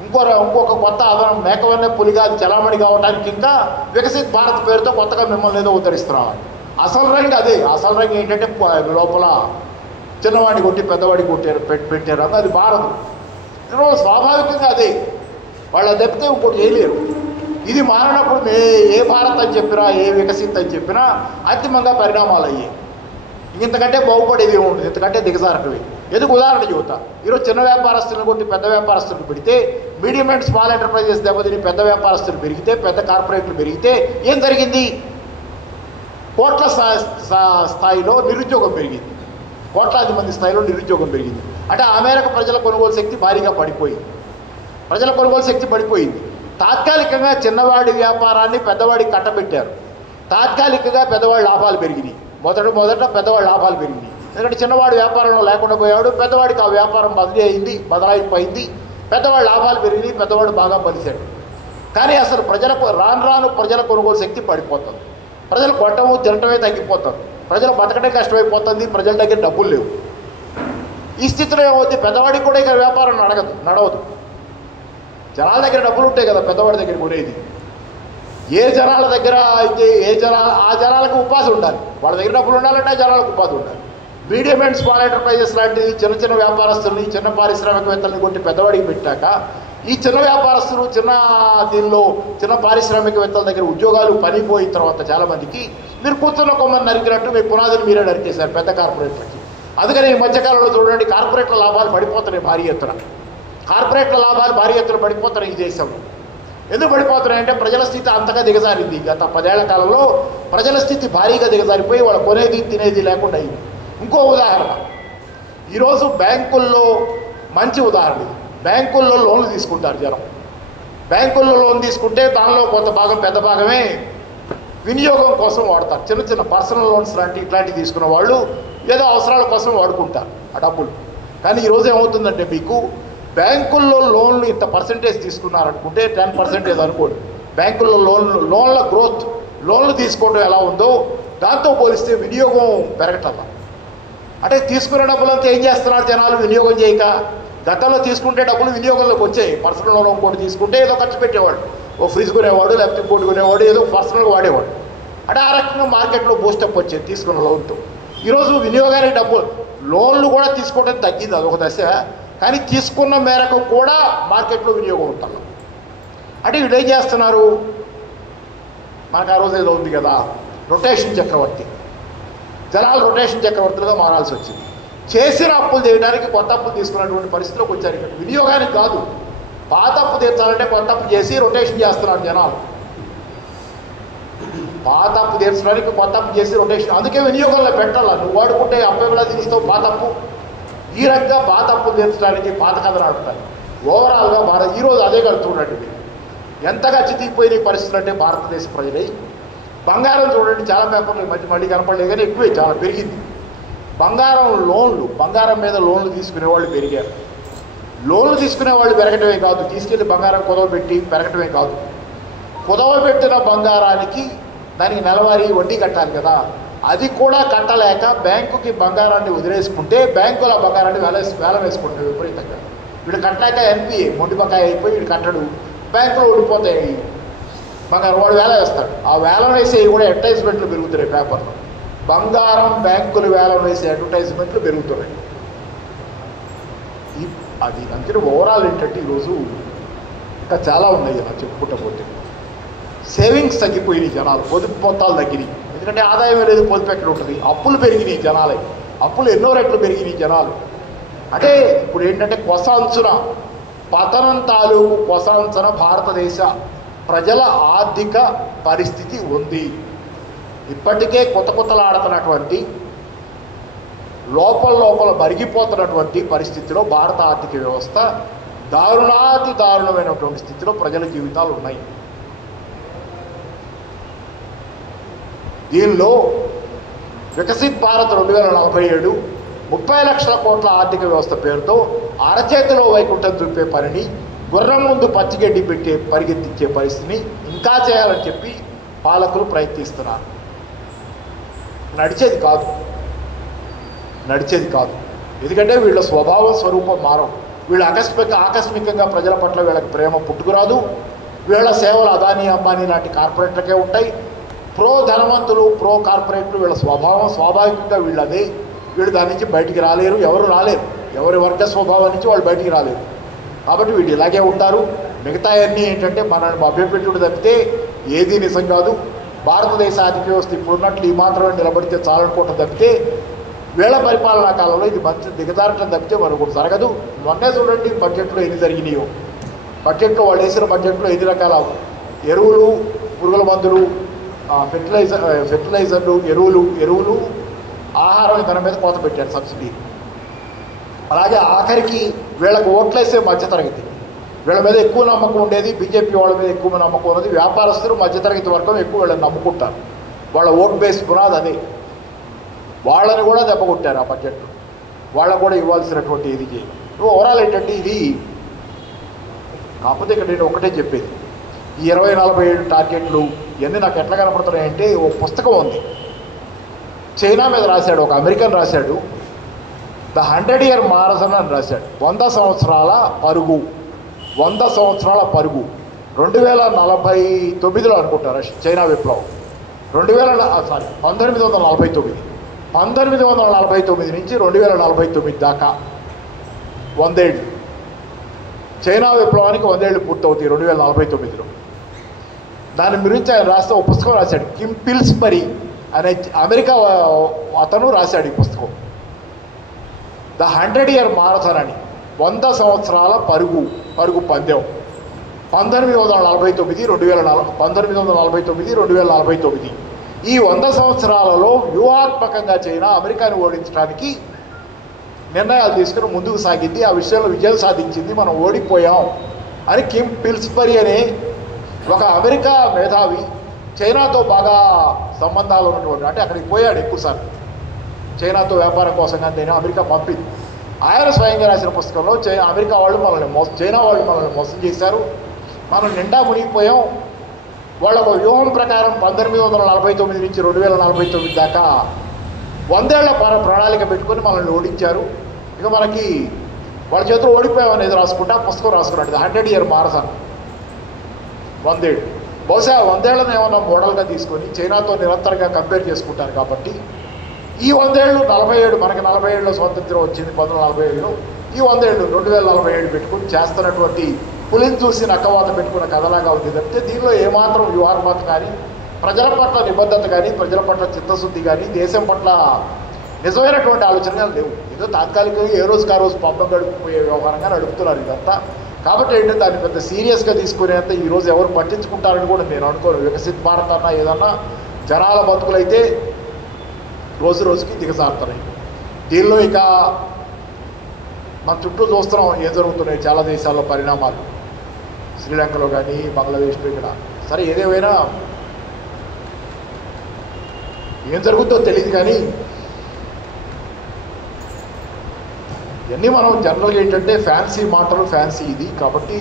ఇంకొక కొత్త అదనం మేకవన్నె పులిగా అది చలామణి కావడానికి ఇంకా వికసిత్ భారత్ పేరుతో కొత్తగా మిమ్మల్ని ఏదో ఉద్ధరిస్తున్నాం. అసలు రంగు అదే. అసలు రంగు ఏంటంటే లోపల చిన్నవాడిని కొట్టి పెద్దవాడికి పెట్టారు, అది భారత్. స్వాభావికంగా అదే. వాళ్ళ దెబ్బతే ఇంకోటి చేయలేరు. ఇది మారినప్పుడు ఏ భారత్ అని చెప్పినా, ఏ వికసిత్ అని చెప్పినా అంతిమంగా పరిణామాలు అయ్యాయి. ఇంతకంటే బాగుపడేది ఉండదు, ఇంతకంటే దిగజారటమే. ఎందుకు ఉదాహరణ చెబుతా. ఈరోజు చిన్న వ్యాపారస్తులను కొట్టి పెద్ద వ్యాపారస్తులు పెడితే, మీడియం అండ్ స్మాల్ ఎంటర్ప్రైజెస్ దెబ్బతిని పెద్ద వ్యాపారస్తులు పెరిగితే, పెద్ద కార్పొరేట్లు పెరిగితే ఏం జరిగింది? కోట్ల స్థాయిలో నిరుద్యోగం పెరిగింది. కోట్లాది మంది స్థాయిలో నిరుద్యోగం పెరిగింది. అంటే ఆ మేరకు ప్రజల కొనుగోలు శక్తి భారీగా పడిపోయింది. తాత్కాలికంగా చిన్నవాడి వ్యాపారాన్ని పెద్దవాడికి కట్టబెట్టారు. తాత్కాలికంగా పెద్దవాడి లాభాలు పెరిగినాయి. మొదట పెద్దవాడి లాభాలు పెరిగినాయి. ఎందుకంటే చిన్నవాడు వ్యాపారంలో లేకుండా పోయాడు, పెద్దవాడికి ఆ వ్యాపారం బదలాయిపోయింది, పెద్దవాడు లాభాలు పెరిగినాయి, పెద్దవాడు బాగా బలిశాడు. కానీ అసలు రాను రాను ప్రజల కొనుగోలు శక్తి పడిపోతుంది, ప్రజలు కొట్టము తినటమే తగ్గిపోతుంది, ప్రజలు బతకటే కష్టమైపోతుంది, ప్రజల దగ్గర డబ్బులు లేవు. ఈ స్థితిలో ఏమవుతుంది, పెద్దవాడికి కూడా ఇక వ్యాపారం నడవదు. జనాల దగ్గర డబ్బులు ఉంటాయి కదా పెద్దవాడి దగ్గర కొనేది. ఏ జనాల దగ్గర అయితే ఆ జనాలకు ఉపాధి ఉండాలి, వాళ్ళ దగ్గర డబ్బులు ఉండాలంటే ఆ జనాలకు ఉపాధి ఉండాలి. మీడియం అండ్ స్మాల్ ఎంటర్ప్రైజెస్ లాంటి చిన్న వ్యాపారస్తుల్ని, చిన్న పారిశ్రామికవేత్తల్ని కొట్టి పెద్దవాడికి పెట్టాక ఈ చిన్న వ్యాపారస్తులు చిన్న పారిశ్రామికవేత్తల దగ్గర ఉద్యోగాలు పనిపోయిన తర్వాత చాలామందికి మీరు కూర్చున్న కొమ్మని నరికినట్టు మీ పునాదిని మీరే నరికేశారు పెద్ద కార్పొరేట్లకి. అందుకని ఈ మధ్యకాలంలో చూడండి కార్పొరేట్ల లాభాలు పడిపోతున్నాయి భారీ ఎత్తున. కార్పొరేట్ల లాభాలు భారీ ఎత్తున పడిపోతున్నాయి ఈ దేశంలో. ఎందుకు పడిపోతున్నాయంటే ప్రజల స్థితి అంతగా దిగజారింది. గత 10 ఏళ్ల కాలంలో ప్రజల స్థితి భారీగా దిగజారిపోయి వాళ్ళ కొనేది తినేది లేకుండా అయింది. ఇంకో ఉదాహరణ, ఈరోజు బ్యాంకుల్లో మంచి ఉదాహరణ, బ్యాంకుల్లో లోన్లు తీసుకుంటారు జనం. బ్యాంకుల్లో లోన్ తీసుకుంటే దానిలో కొంత భాగం, పెద్ద భాగమే వినియోగం కోసం వాడతారు. చిన్న పర్సనల్ లోన్స్ ఇట్లాంటివి తీసుకున్న వాళ్ళు ఏదో అవసరాల కోసం వాడుకుంటారు ఆ డబ్బులు. కానీ ఈరోజు ఏమవుతుందంటే మీకు బ్యాంకుల్లో లోన్లు ఇంత పర్సెంటేజ్ తీసుకున్నారనుకుంటే 10% అనుకోండి, బ్యాంకుల్లో లోన్ల గ్రోత్, లోన్లు తీసుకోవడం ఎలా ఉందో దాంతో పోలిస్తే వినియోగం పెరగటం. అంటే తీసుకున్న డబ్బులంతా ఏం చేస్తున్నారు జనాలు వినియోగం చేయక. గతంలో తీసుకుంటే డబ్బులు వినియోగంలోకి వచ్చాయి. పర్సనల్ లోన్ ఇంకోటి తీసుకుంటే ఏదో ఖర్చు పెట్టేవాడు, ఓ ఫ్రిడ్జ్ కొనేవాడు, లేకపోతే ఇంకోటి కొనేవాడు, ఏదో పర్సనల్గా వాడేవాడు. అంటే ఆ రకంగా మార్కెట్లో బూస్టప్ వచ్చేది తీసుకున్న లోన్తో. ఈరోజు వినియోగానికి డబ్బులు, లోన్లు కూడా తీసుకోవడం తగ్గింది, అదొక దశ. కానీ తీసుకున్న మేరకు కూడా మార్కెట్లో వినియోగం ఉంటుంది. అంటే వీళ్ళు ఏం చేస్తున్నారు, మనకు ఆ రోజు ఏదో ఉంది కదా రొటేషన్ చక్రవర్తి, జనాలు రొటేషన్ చక్రవర్తులుగా మారాల్సి వచ్చింది. చేసిన అప్పులు చేయడానికి కొత్త అప్పులు తీసుకున్నటువంటి పరిస్థితిలోకి వచ్చారు. ఇక్కడ వినియోగానికి కాదు, పాత అప్పు తీర్చాలంటే కొత్త అప్పు చేసి రొటేషన్ చేస్తున్నారు జనాలు. పాత అప్పు తీర్చడానికి కొత్త అప్పు చేసి రొటేషన్, అందుకే వినియోగంలో పెట్టాల. నువ్వు వాడుకుంటే అప్పు ఎలా తీరుస్తావు పాత అప్పు. ఈ రకంగా పాత అప్పు తీర్చడానికి పాత కథలు ఆడుతాయి. ఓవరాల్గా ఈరోజు అదే కడుతుండండి. ఎంతగా చితికిపోయిన పరిస్థితులు అంటే భారతదేశ ప్రజలే. బంగారం చూడండి, చాలా పేపర్లు ఈ మధ్య మళ్ళీ కనపడలేదు కానీ ఎక్కువే, చాలా పెరిగింది. బంగారం మీద లోన్లు తీసుకునే వాళ్ళు పెరిగారు. లోన్లు తీసుకునే వాళ్ళు పెరగటమే కాదు, తీసుకెళ్ళి బంగారం కుదవబెట్టి పెరగటమే కాదు, కుదవబెట్టిన బంగారానికి దానికి నెలవారీ వడ్డీ కట్టాలి కదా, అది కూడా కట్టలేక బ్యాంకుకి బంగారాన్ని వదిలేసుకుంటే బ్యాంకుల బంగారాన్ని వేలం వేసుకుంటాడు విపరీతంగా. వీడు కట్టలేక ఎన్పిఏ మొండిబకాయ అయిపోయి వీడు కట్టడు, బ్యాంకులో ఓడిపోతాయి బంగారం, వాడు వేలం వేస్తాడు. ఆ వేలం వేసేవి కూడా అడ్వర్టైజ్మెంట్లు పెరుగుతున్నాయి పేపర్లో. బంగారం బ్యాంకులు వేలం వేసే అడ్వర్టైజ్మెంట్లు పెరుగుతున్నాయి. అది అందుకని ఓవరాల్ ఏంటంటే ఈరోజు ఇంకా చాలా ఉన్నాయి అలా చెప్పుకుంటా పోతే. సేవింగ్స్ తగ్గిపోయినాయి జనాలు, పొదుపు మొత్తాలు తగ్గినాయి. ఎందుకంటే ఆదాయం లేదు, పొదుపు ఎక్కడ ఉంటుంది. అప్పులు పెరిగినాయి జనాలే, అప్పులు ఎన్నో రెట్లు పెరిగినాయి జనాలు. అంటే ఇప్పుడు ఏంటంటే కొసాంచున పతనం తాలూకు కొసాంచున భారతదేశ ప్రజల ఆర్థిక పరిస్థితి ఉంది. ఇప్పటికే కొత్తలాడుతున్నటువంటి లోపల మరిగిపోతున్నటువంటి పరిస్థితిలో భారత ఆర్థిక వ్యవస్థ దారుణమైనటువంటి స్థితిలో ప్రజల జీవితాలు ఉన్నాయి. దీనిలో వికసిత్ భారత్ 2047 30 లక్షల కోట్ల ఆర్థిక వ్యవస్థ పేరుతో అరచేతిలో వైకుంఠం చూపే పనిని, గుర్రం ముందు పచ్చిగడ్డి పెట్టే పరిగెత్తించే పరిస్థితిని ఇంకా చేయాలని చెప్పి పాలకులు ప్రయత్నిస్తున్నారు. నడిచేది కాదు. ఎందుకంటే వీళ్ళ స్వభావం స్వరూపం మారం. వీళ్ళు ఆకస్మికంగా ప్రజల పట్ల వీళ్ళకి ప్రేమ పుట్టుకురాదు. వీళ్ళ సేవలు అదానీ అంబానీ లాంటి కార్పొరేట్లకే ఉంటాయి. ప్రో ధనవంతులు, ప్రో కార్పొరేట్లు వీళ్ళ స్వభావం స్వాభావికంగా వీళ్ళదే. వీళ్ళు దాని నుంచి బయటికి రాలేరు, ఎవరి వర్గ స్వభావం నుంచి వాళ్ళు బయటికి రాలేరు. కాబట్టి వీళ్ళు ఇలాగే ఉంటారు. మిగతా అన్నీ ఏంటంటే మనల్ని మభ్యపెట్టుడు తప్పితే ఏదీ నిజం కాదు. భారతదేశ ఆర్థిక వ్యవస్థ ఇప్పుడున్నట్లు ఈ మాత్రమే నిలబడితే చాలనుకోవటం తప్పితే వీళ్ళ పరిపాలనా కాలంలో ఇది మంచి దిగజారటం తప్పితే మరొకటి జరగదు. మొన్నే చూడండి బడ్జెట్లో ఎన్ని జరిగినాయో. బడ్జెట్లో వాళ్ళు వేసిన బడ్జెట్లో 5 రకాల ఎరువులు, పురుగుల మందులు, ఫెర్టిలైజర్లు, ఎరువులు, ఆహారం దాని మీద కోత పెట్టారు సబ్సిడీ. అలాగే ఆఖరికి వీళ్ళకు ఓట్లేసే మధ్యతరగతి, వీళ్ళ మీద ఎక్కువ నమ్మకం ఉండేది. బీజేపీ వాళ్ళ మీద ఎక్కువ నమ్మకం ఉన్నది. వ్యాపారస్తులు, మధ్యతరగతి వర్గం ఎక్కువ వీళ్ళని నమ్ముకుంటారు. వాళ్ళ ఓట్ బేస్ పునాది అదే. వాళ్ళని కూడా దెబ్బకొట్టారు ఆ బడ్జెట్లో. వాళ్ళకు కూడా ఇవ్వాల్సినటువంటి ఇది చేయాలి. ఓవరాల్ ఏంటంటే ఇది, కాకపోతే ఇక్కడ నేను ఒకటే చెప్పేది, ఈ 2047 టార్గెట్లు ఇవన్నీ నాకు ఎట్లా కనపడుతున్నాయంటే, ఓ పుస్తకం ఉంది చైనా మీద రాశాడు, ఒక అమెరికన్ రాశాడు, ద 100-year మారథాన్ అని రాశాడు. 100 సంవత్సరాల పరుగు, 100 సంవత్సరాల పరుగు 2049లో అనుకుంటారు చైనా విప్లవం. 1949 నుంచి 2049 దాకా 100 ఏళ్ళు. చైనా విప్లవానికి 100 ఏళ్ళు పూర్తవుతాయి 2049లో. దాని గురించి ఆయన రాస్తే ఒక పుస్తకం రాశాడు, కిమ్ పిల్స్బరీ అనే అమెరికా అతను రాశాడు ఈ పుస్తకం, ద 100-year మారథాన్ అని. 100 సంవత్సరాల పరుగు పందెం 1949 ఈ 100 సంవత్సరాలలో వ్యూహాత్మకంగా చైనా అమెరికాని ఓడించడానికి నిర్ణయాలు తీసుకుని ముందుకు సాగింది. ఆ విషయంలో విజయం సాధించింది. మనం ఓడిపోయాం అని కిమ్ పిల్స్బరీ అనే ఒక అమెరికా మేధావి, చైనాతో బాగా సంబంధాలు ఉన్నటువంటి, అంటే అక్కడికి పోయాడు ఎక్కువసార్లు చైనాతో వ్యాపారం కోసం, కానీ నేను అమెరికా పంపింది. ఆయన స్వయంగా రాసిన పుస్తకంలో చైనా వాళ్ళు మనల్ని మోసం చేశారు, మనం నిండా మునిగిపోయాం, వాళ్ళ వ్యూహం ప్రకారం 1949 నుంచి 2049 దాకా 100 ఏళ్ల ప్రణాళిక పెట్టుకొని మనల్ని ఓడించారు, ఇక మనకి వాళ్ళ చేతిలో ఓడిపోయామనేది రాసుకుంటా పుస్తకం రాసుకున్నాడు, 100-year మారథాన్ 100 ఏళ్ళు. బహుశా 100 ఏళ్ళని ఏమన్నా మోడల్గా తీసుకొని చైనాతో నిరంతరంగా కంపేర్ చేసుకుంటారు కాబట్టి ఈ 100 ఏళ్ళు 47, మనకి 47లో స్వాతంత్రం వచ్చింది 1947లో, ఈ 100 ఏళ్ళు 2047 పెట్టుకుని చేస్తున్నటువంటి పులిని చూసి నక్కవాత పెట్టుకున్న కథలాగా ఉంది తప్పితే దీనిలో ఏమాత్రం వ్యూహాత్మకత కానీ, ప్రజల పట్ల నిబద్ధత కానీ, ప్రజల పట్ల చిత్తశుద్ధి కానీ, దేశం పట్ల నిజమైనటువంటి ఆలోచనలు లేవు. ఏదో తాత్కాలికంగా ఏ రోజుకి ఆ రోజు పబ్బం గడిపిపోయే వ్యవహారంగా నడుపుతున్నారు ఇదంతా. కాబట్టి ఏంటంటే దాన్ని పెద్ద సీరియస్గా తీసుకునేంత ఈరోజు ఎవరు పట్టించుకుంటారని కూడా నేను అనుకోను. వికసిత్ భారత్ అన్నా ఏదన్నా జనాల బతుకులైతే రోజు రోజుకి దిగజారుతున్నాయి. దీనిలో ఇక మన చుట్టూ చూస్తున్నాం ఏం జరుగుతున్నాయి చాలా దేశాల్లో పరిణామాలు, శ్రీలంకలో కానీ బంగ్లాదేశ్లో. ఇక్కడ సరే ఏదేమైనా ఏం జరుగుతుందో తెలియదు, కానీ ఇవన్నీ మనం జనరల్గా ఏంటంటే ఫ్యాన్సీ మాటలు, ఫ్యాన్సీ ఇది, కాబట్టి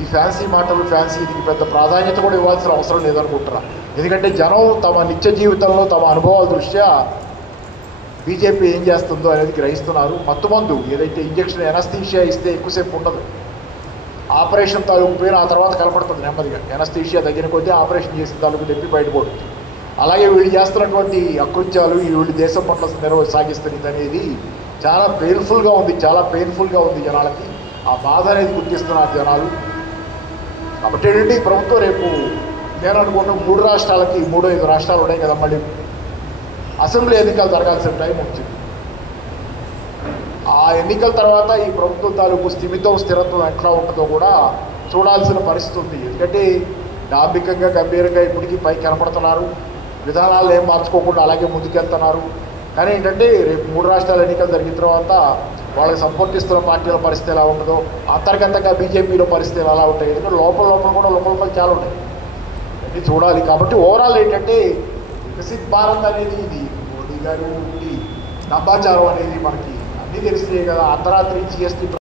ఈ ఫ్యాన్సీ మాటలు, ఫ్యాన్సీ ఇదికి పెద్ద ప్రాధాన్యత కూడా ఇవ్వాల్సిన అవసరం లేదనుకుంటున్నా. ఎందుకంటే జనం తమ నిత్య జీవితంలో తమ అనుభవాల దృష్ట్యా బీజేపీ ఏం చేస్తుందో అనేది గ్రహిస్తున్నారు. మత్తుమందు ఏదైతే ఇంజక్షన్ ఎనస్థీషియా ఇస్తే ఎక్కువసేపు ఉండదు, ఆపరేషన్ తాలూకు పోయిన ఆ తర్వాత కనపడుతుంది నెమ్మదిగా. ఎనస్థీషియా దగ్గర కొద్దీ ఆపరేషన్ చేసిన తాలూకు తెప్పి బయటపడుతుంది. అలాగే వీళ్ళు చేస్తున్నటువంటి అకృత్యాలు, వీళ్ళు దేశం పట్ల సాగిస్తున్నది అనేది చాలా పెయిన్ఫుల్గా ఉంది జనాలకి. ఆ బాధ అనేది గుర్తిస్తున్నారు జనాలు. కాబట్టి ఏంటంటే ఈ ప్రభుత్వం రేపు నేను అనుకుంటున్న 3 రాష్ట్రాలకి 3-5 రాష్ట్రాలు ఉన్నాయి కదా, మళ్ళీ అసెంబ్లీ ఎన్నికలు జరగాల్సిన టైం వచ్చింది. ఆ ఎన్నికల తర్వాత ఈ ప్రభుత్వం తాలూకు స్థిరత్వం ఎట్లా ఉంటుందో కూడా చూడాల్సిన పరిస్థితి ఉంది. ఎందుకంటే డాంబికంగా గంభీరంగా ఇప్పటికీ పైకి కనపడుతున్నారు, విధానాలు ఏం మార్చుకోకుండా అలాగే ముందుకెళ్తున్నారు. కానీ ఏంటంటే రేపు 3 రాష్ట్రాల ఎన్నికలు జరిగిన తర్వాత వాళ్ళకి సపోర్ట్ ఇస్తున్న పార్టీల పరిస్థితి ఎలా ఉంటుందో, అంతర్గతంగా బీజేపీలో పరిస్థితులు ఎలా ఉంటాయి, ఎందుకంటే లోపల చాలా ఉన్నాయి, అన్నీ చూడాలి. కాబట్టి ఓవరాల్ ఏంటంటే వికసిత్ భారత్ అనేది ఇది మోడీ గారు నమ్మాచారం అనేది మనకి అన్నీ తెలిసినాయి కదా. అర్ధరాత్రి GST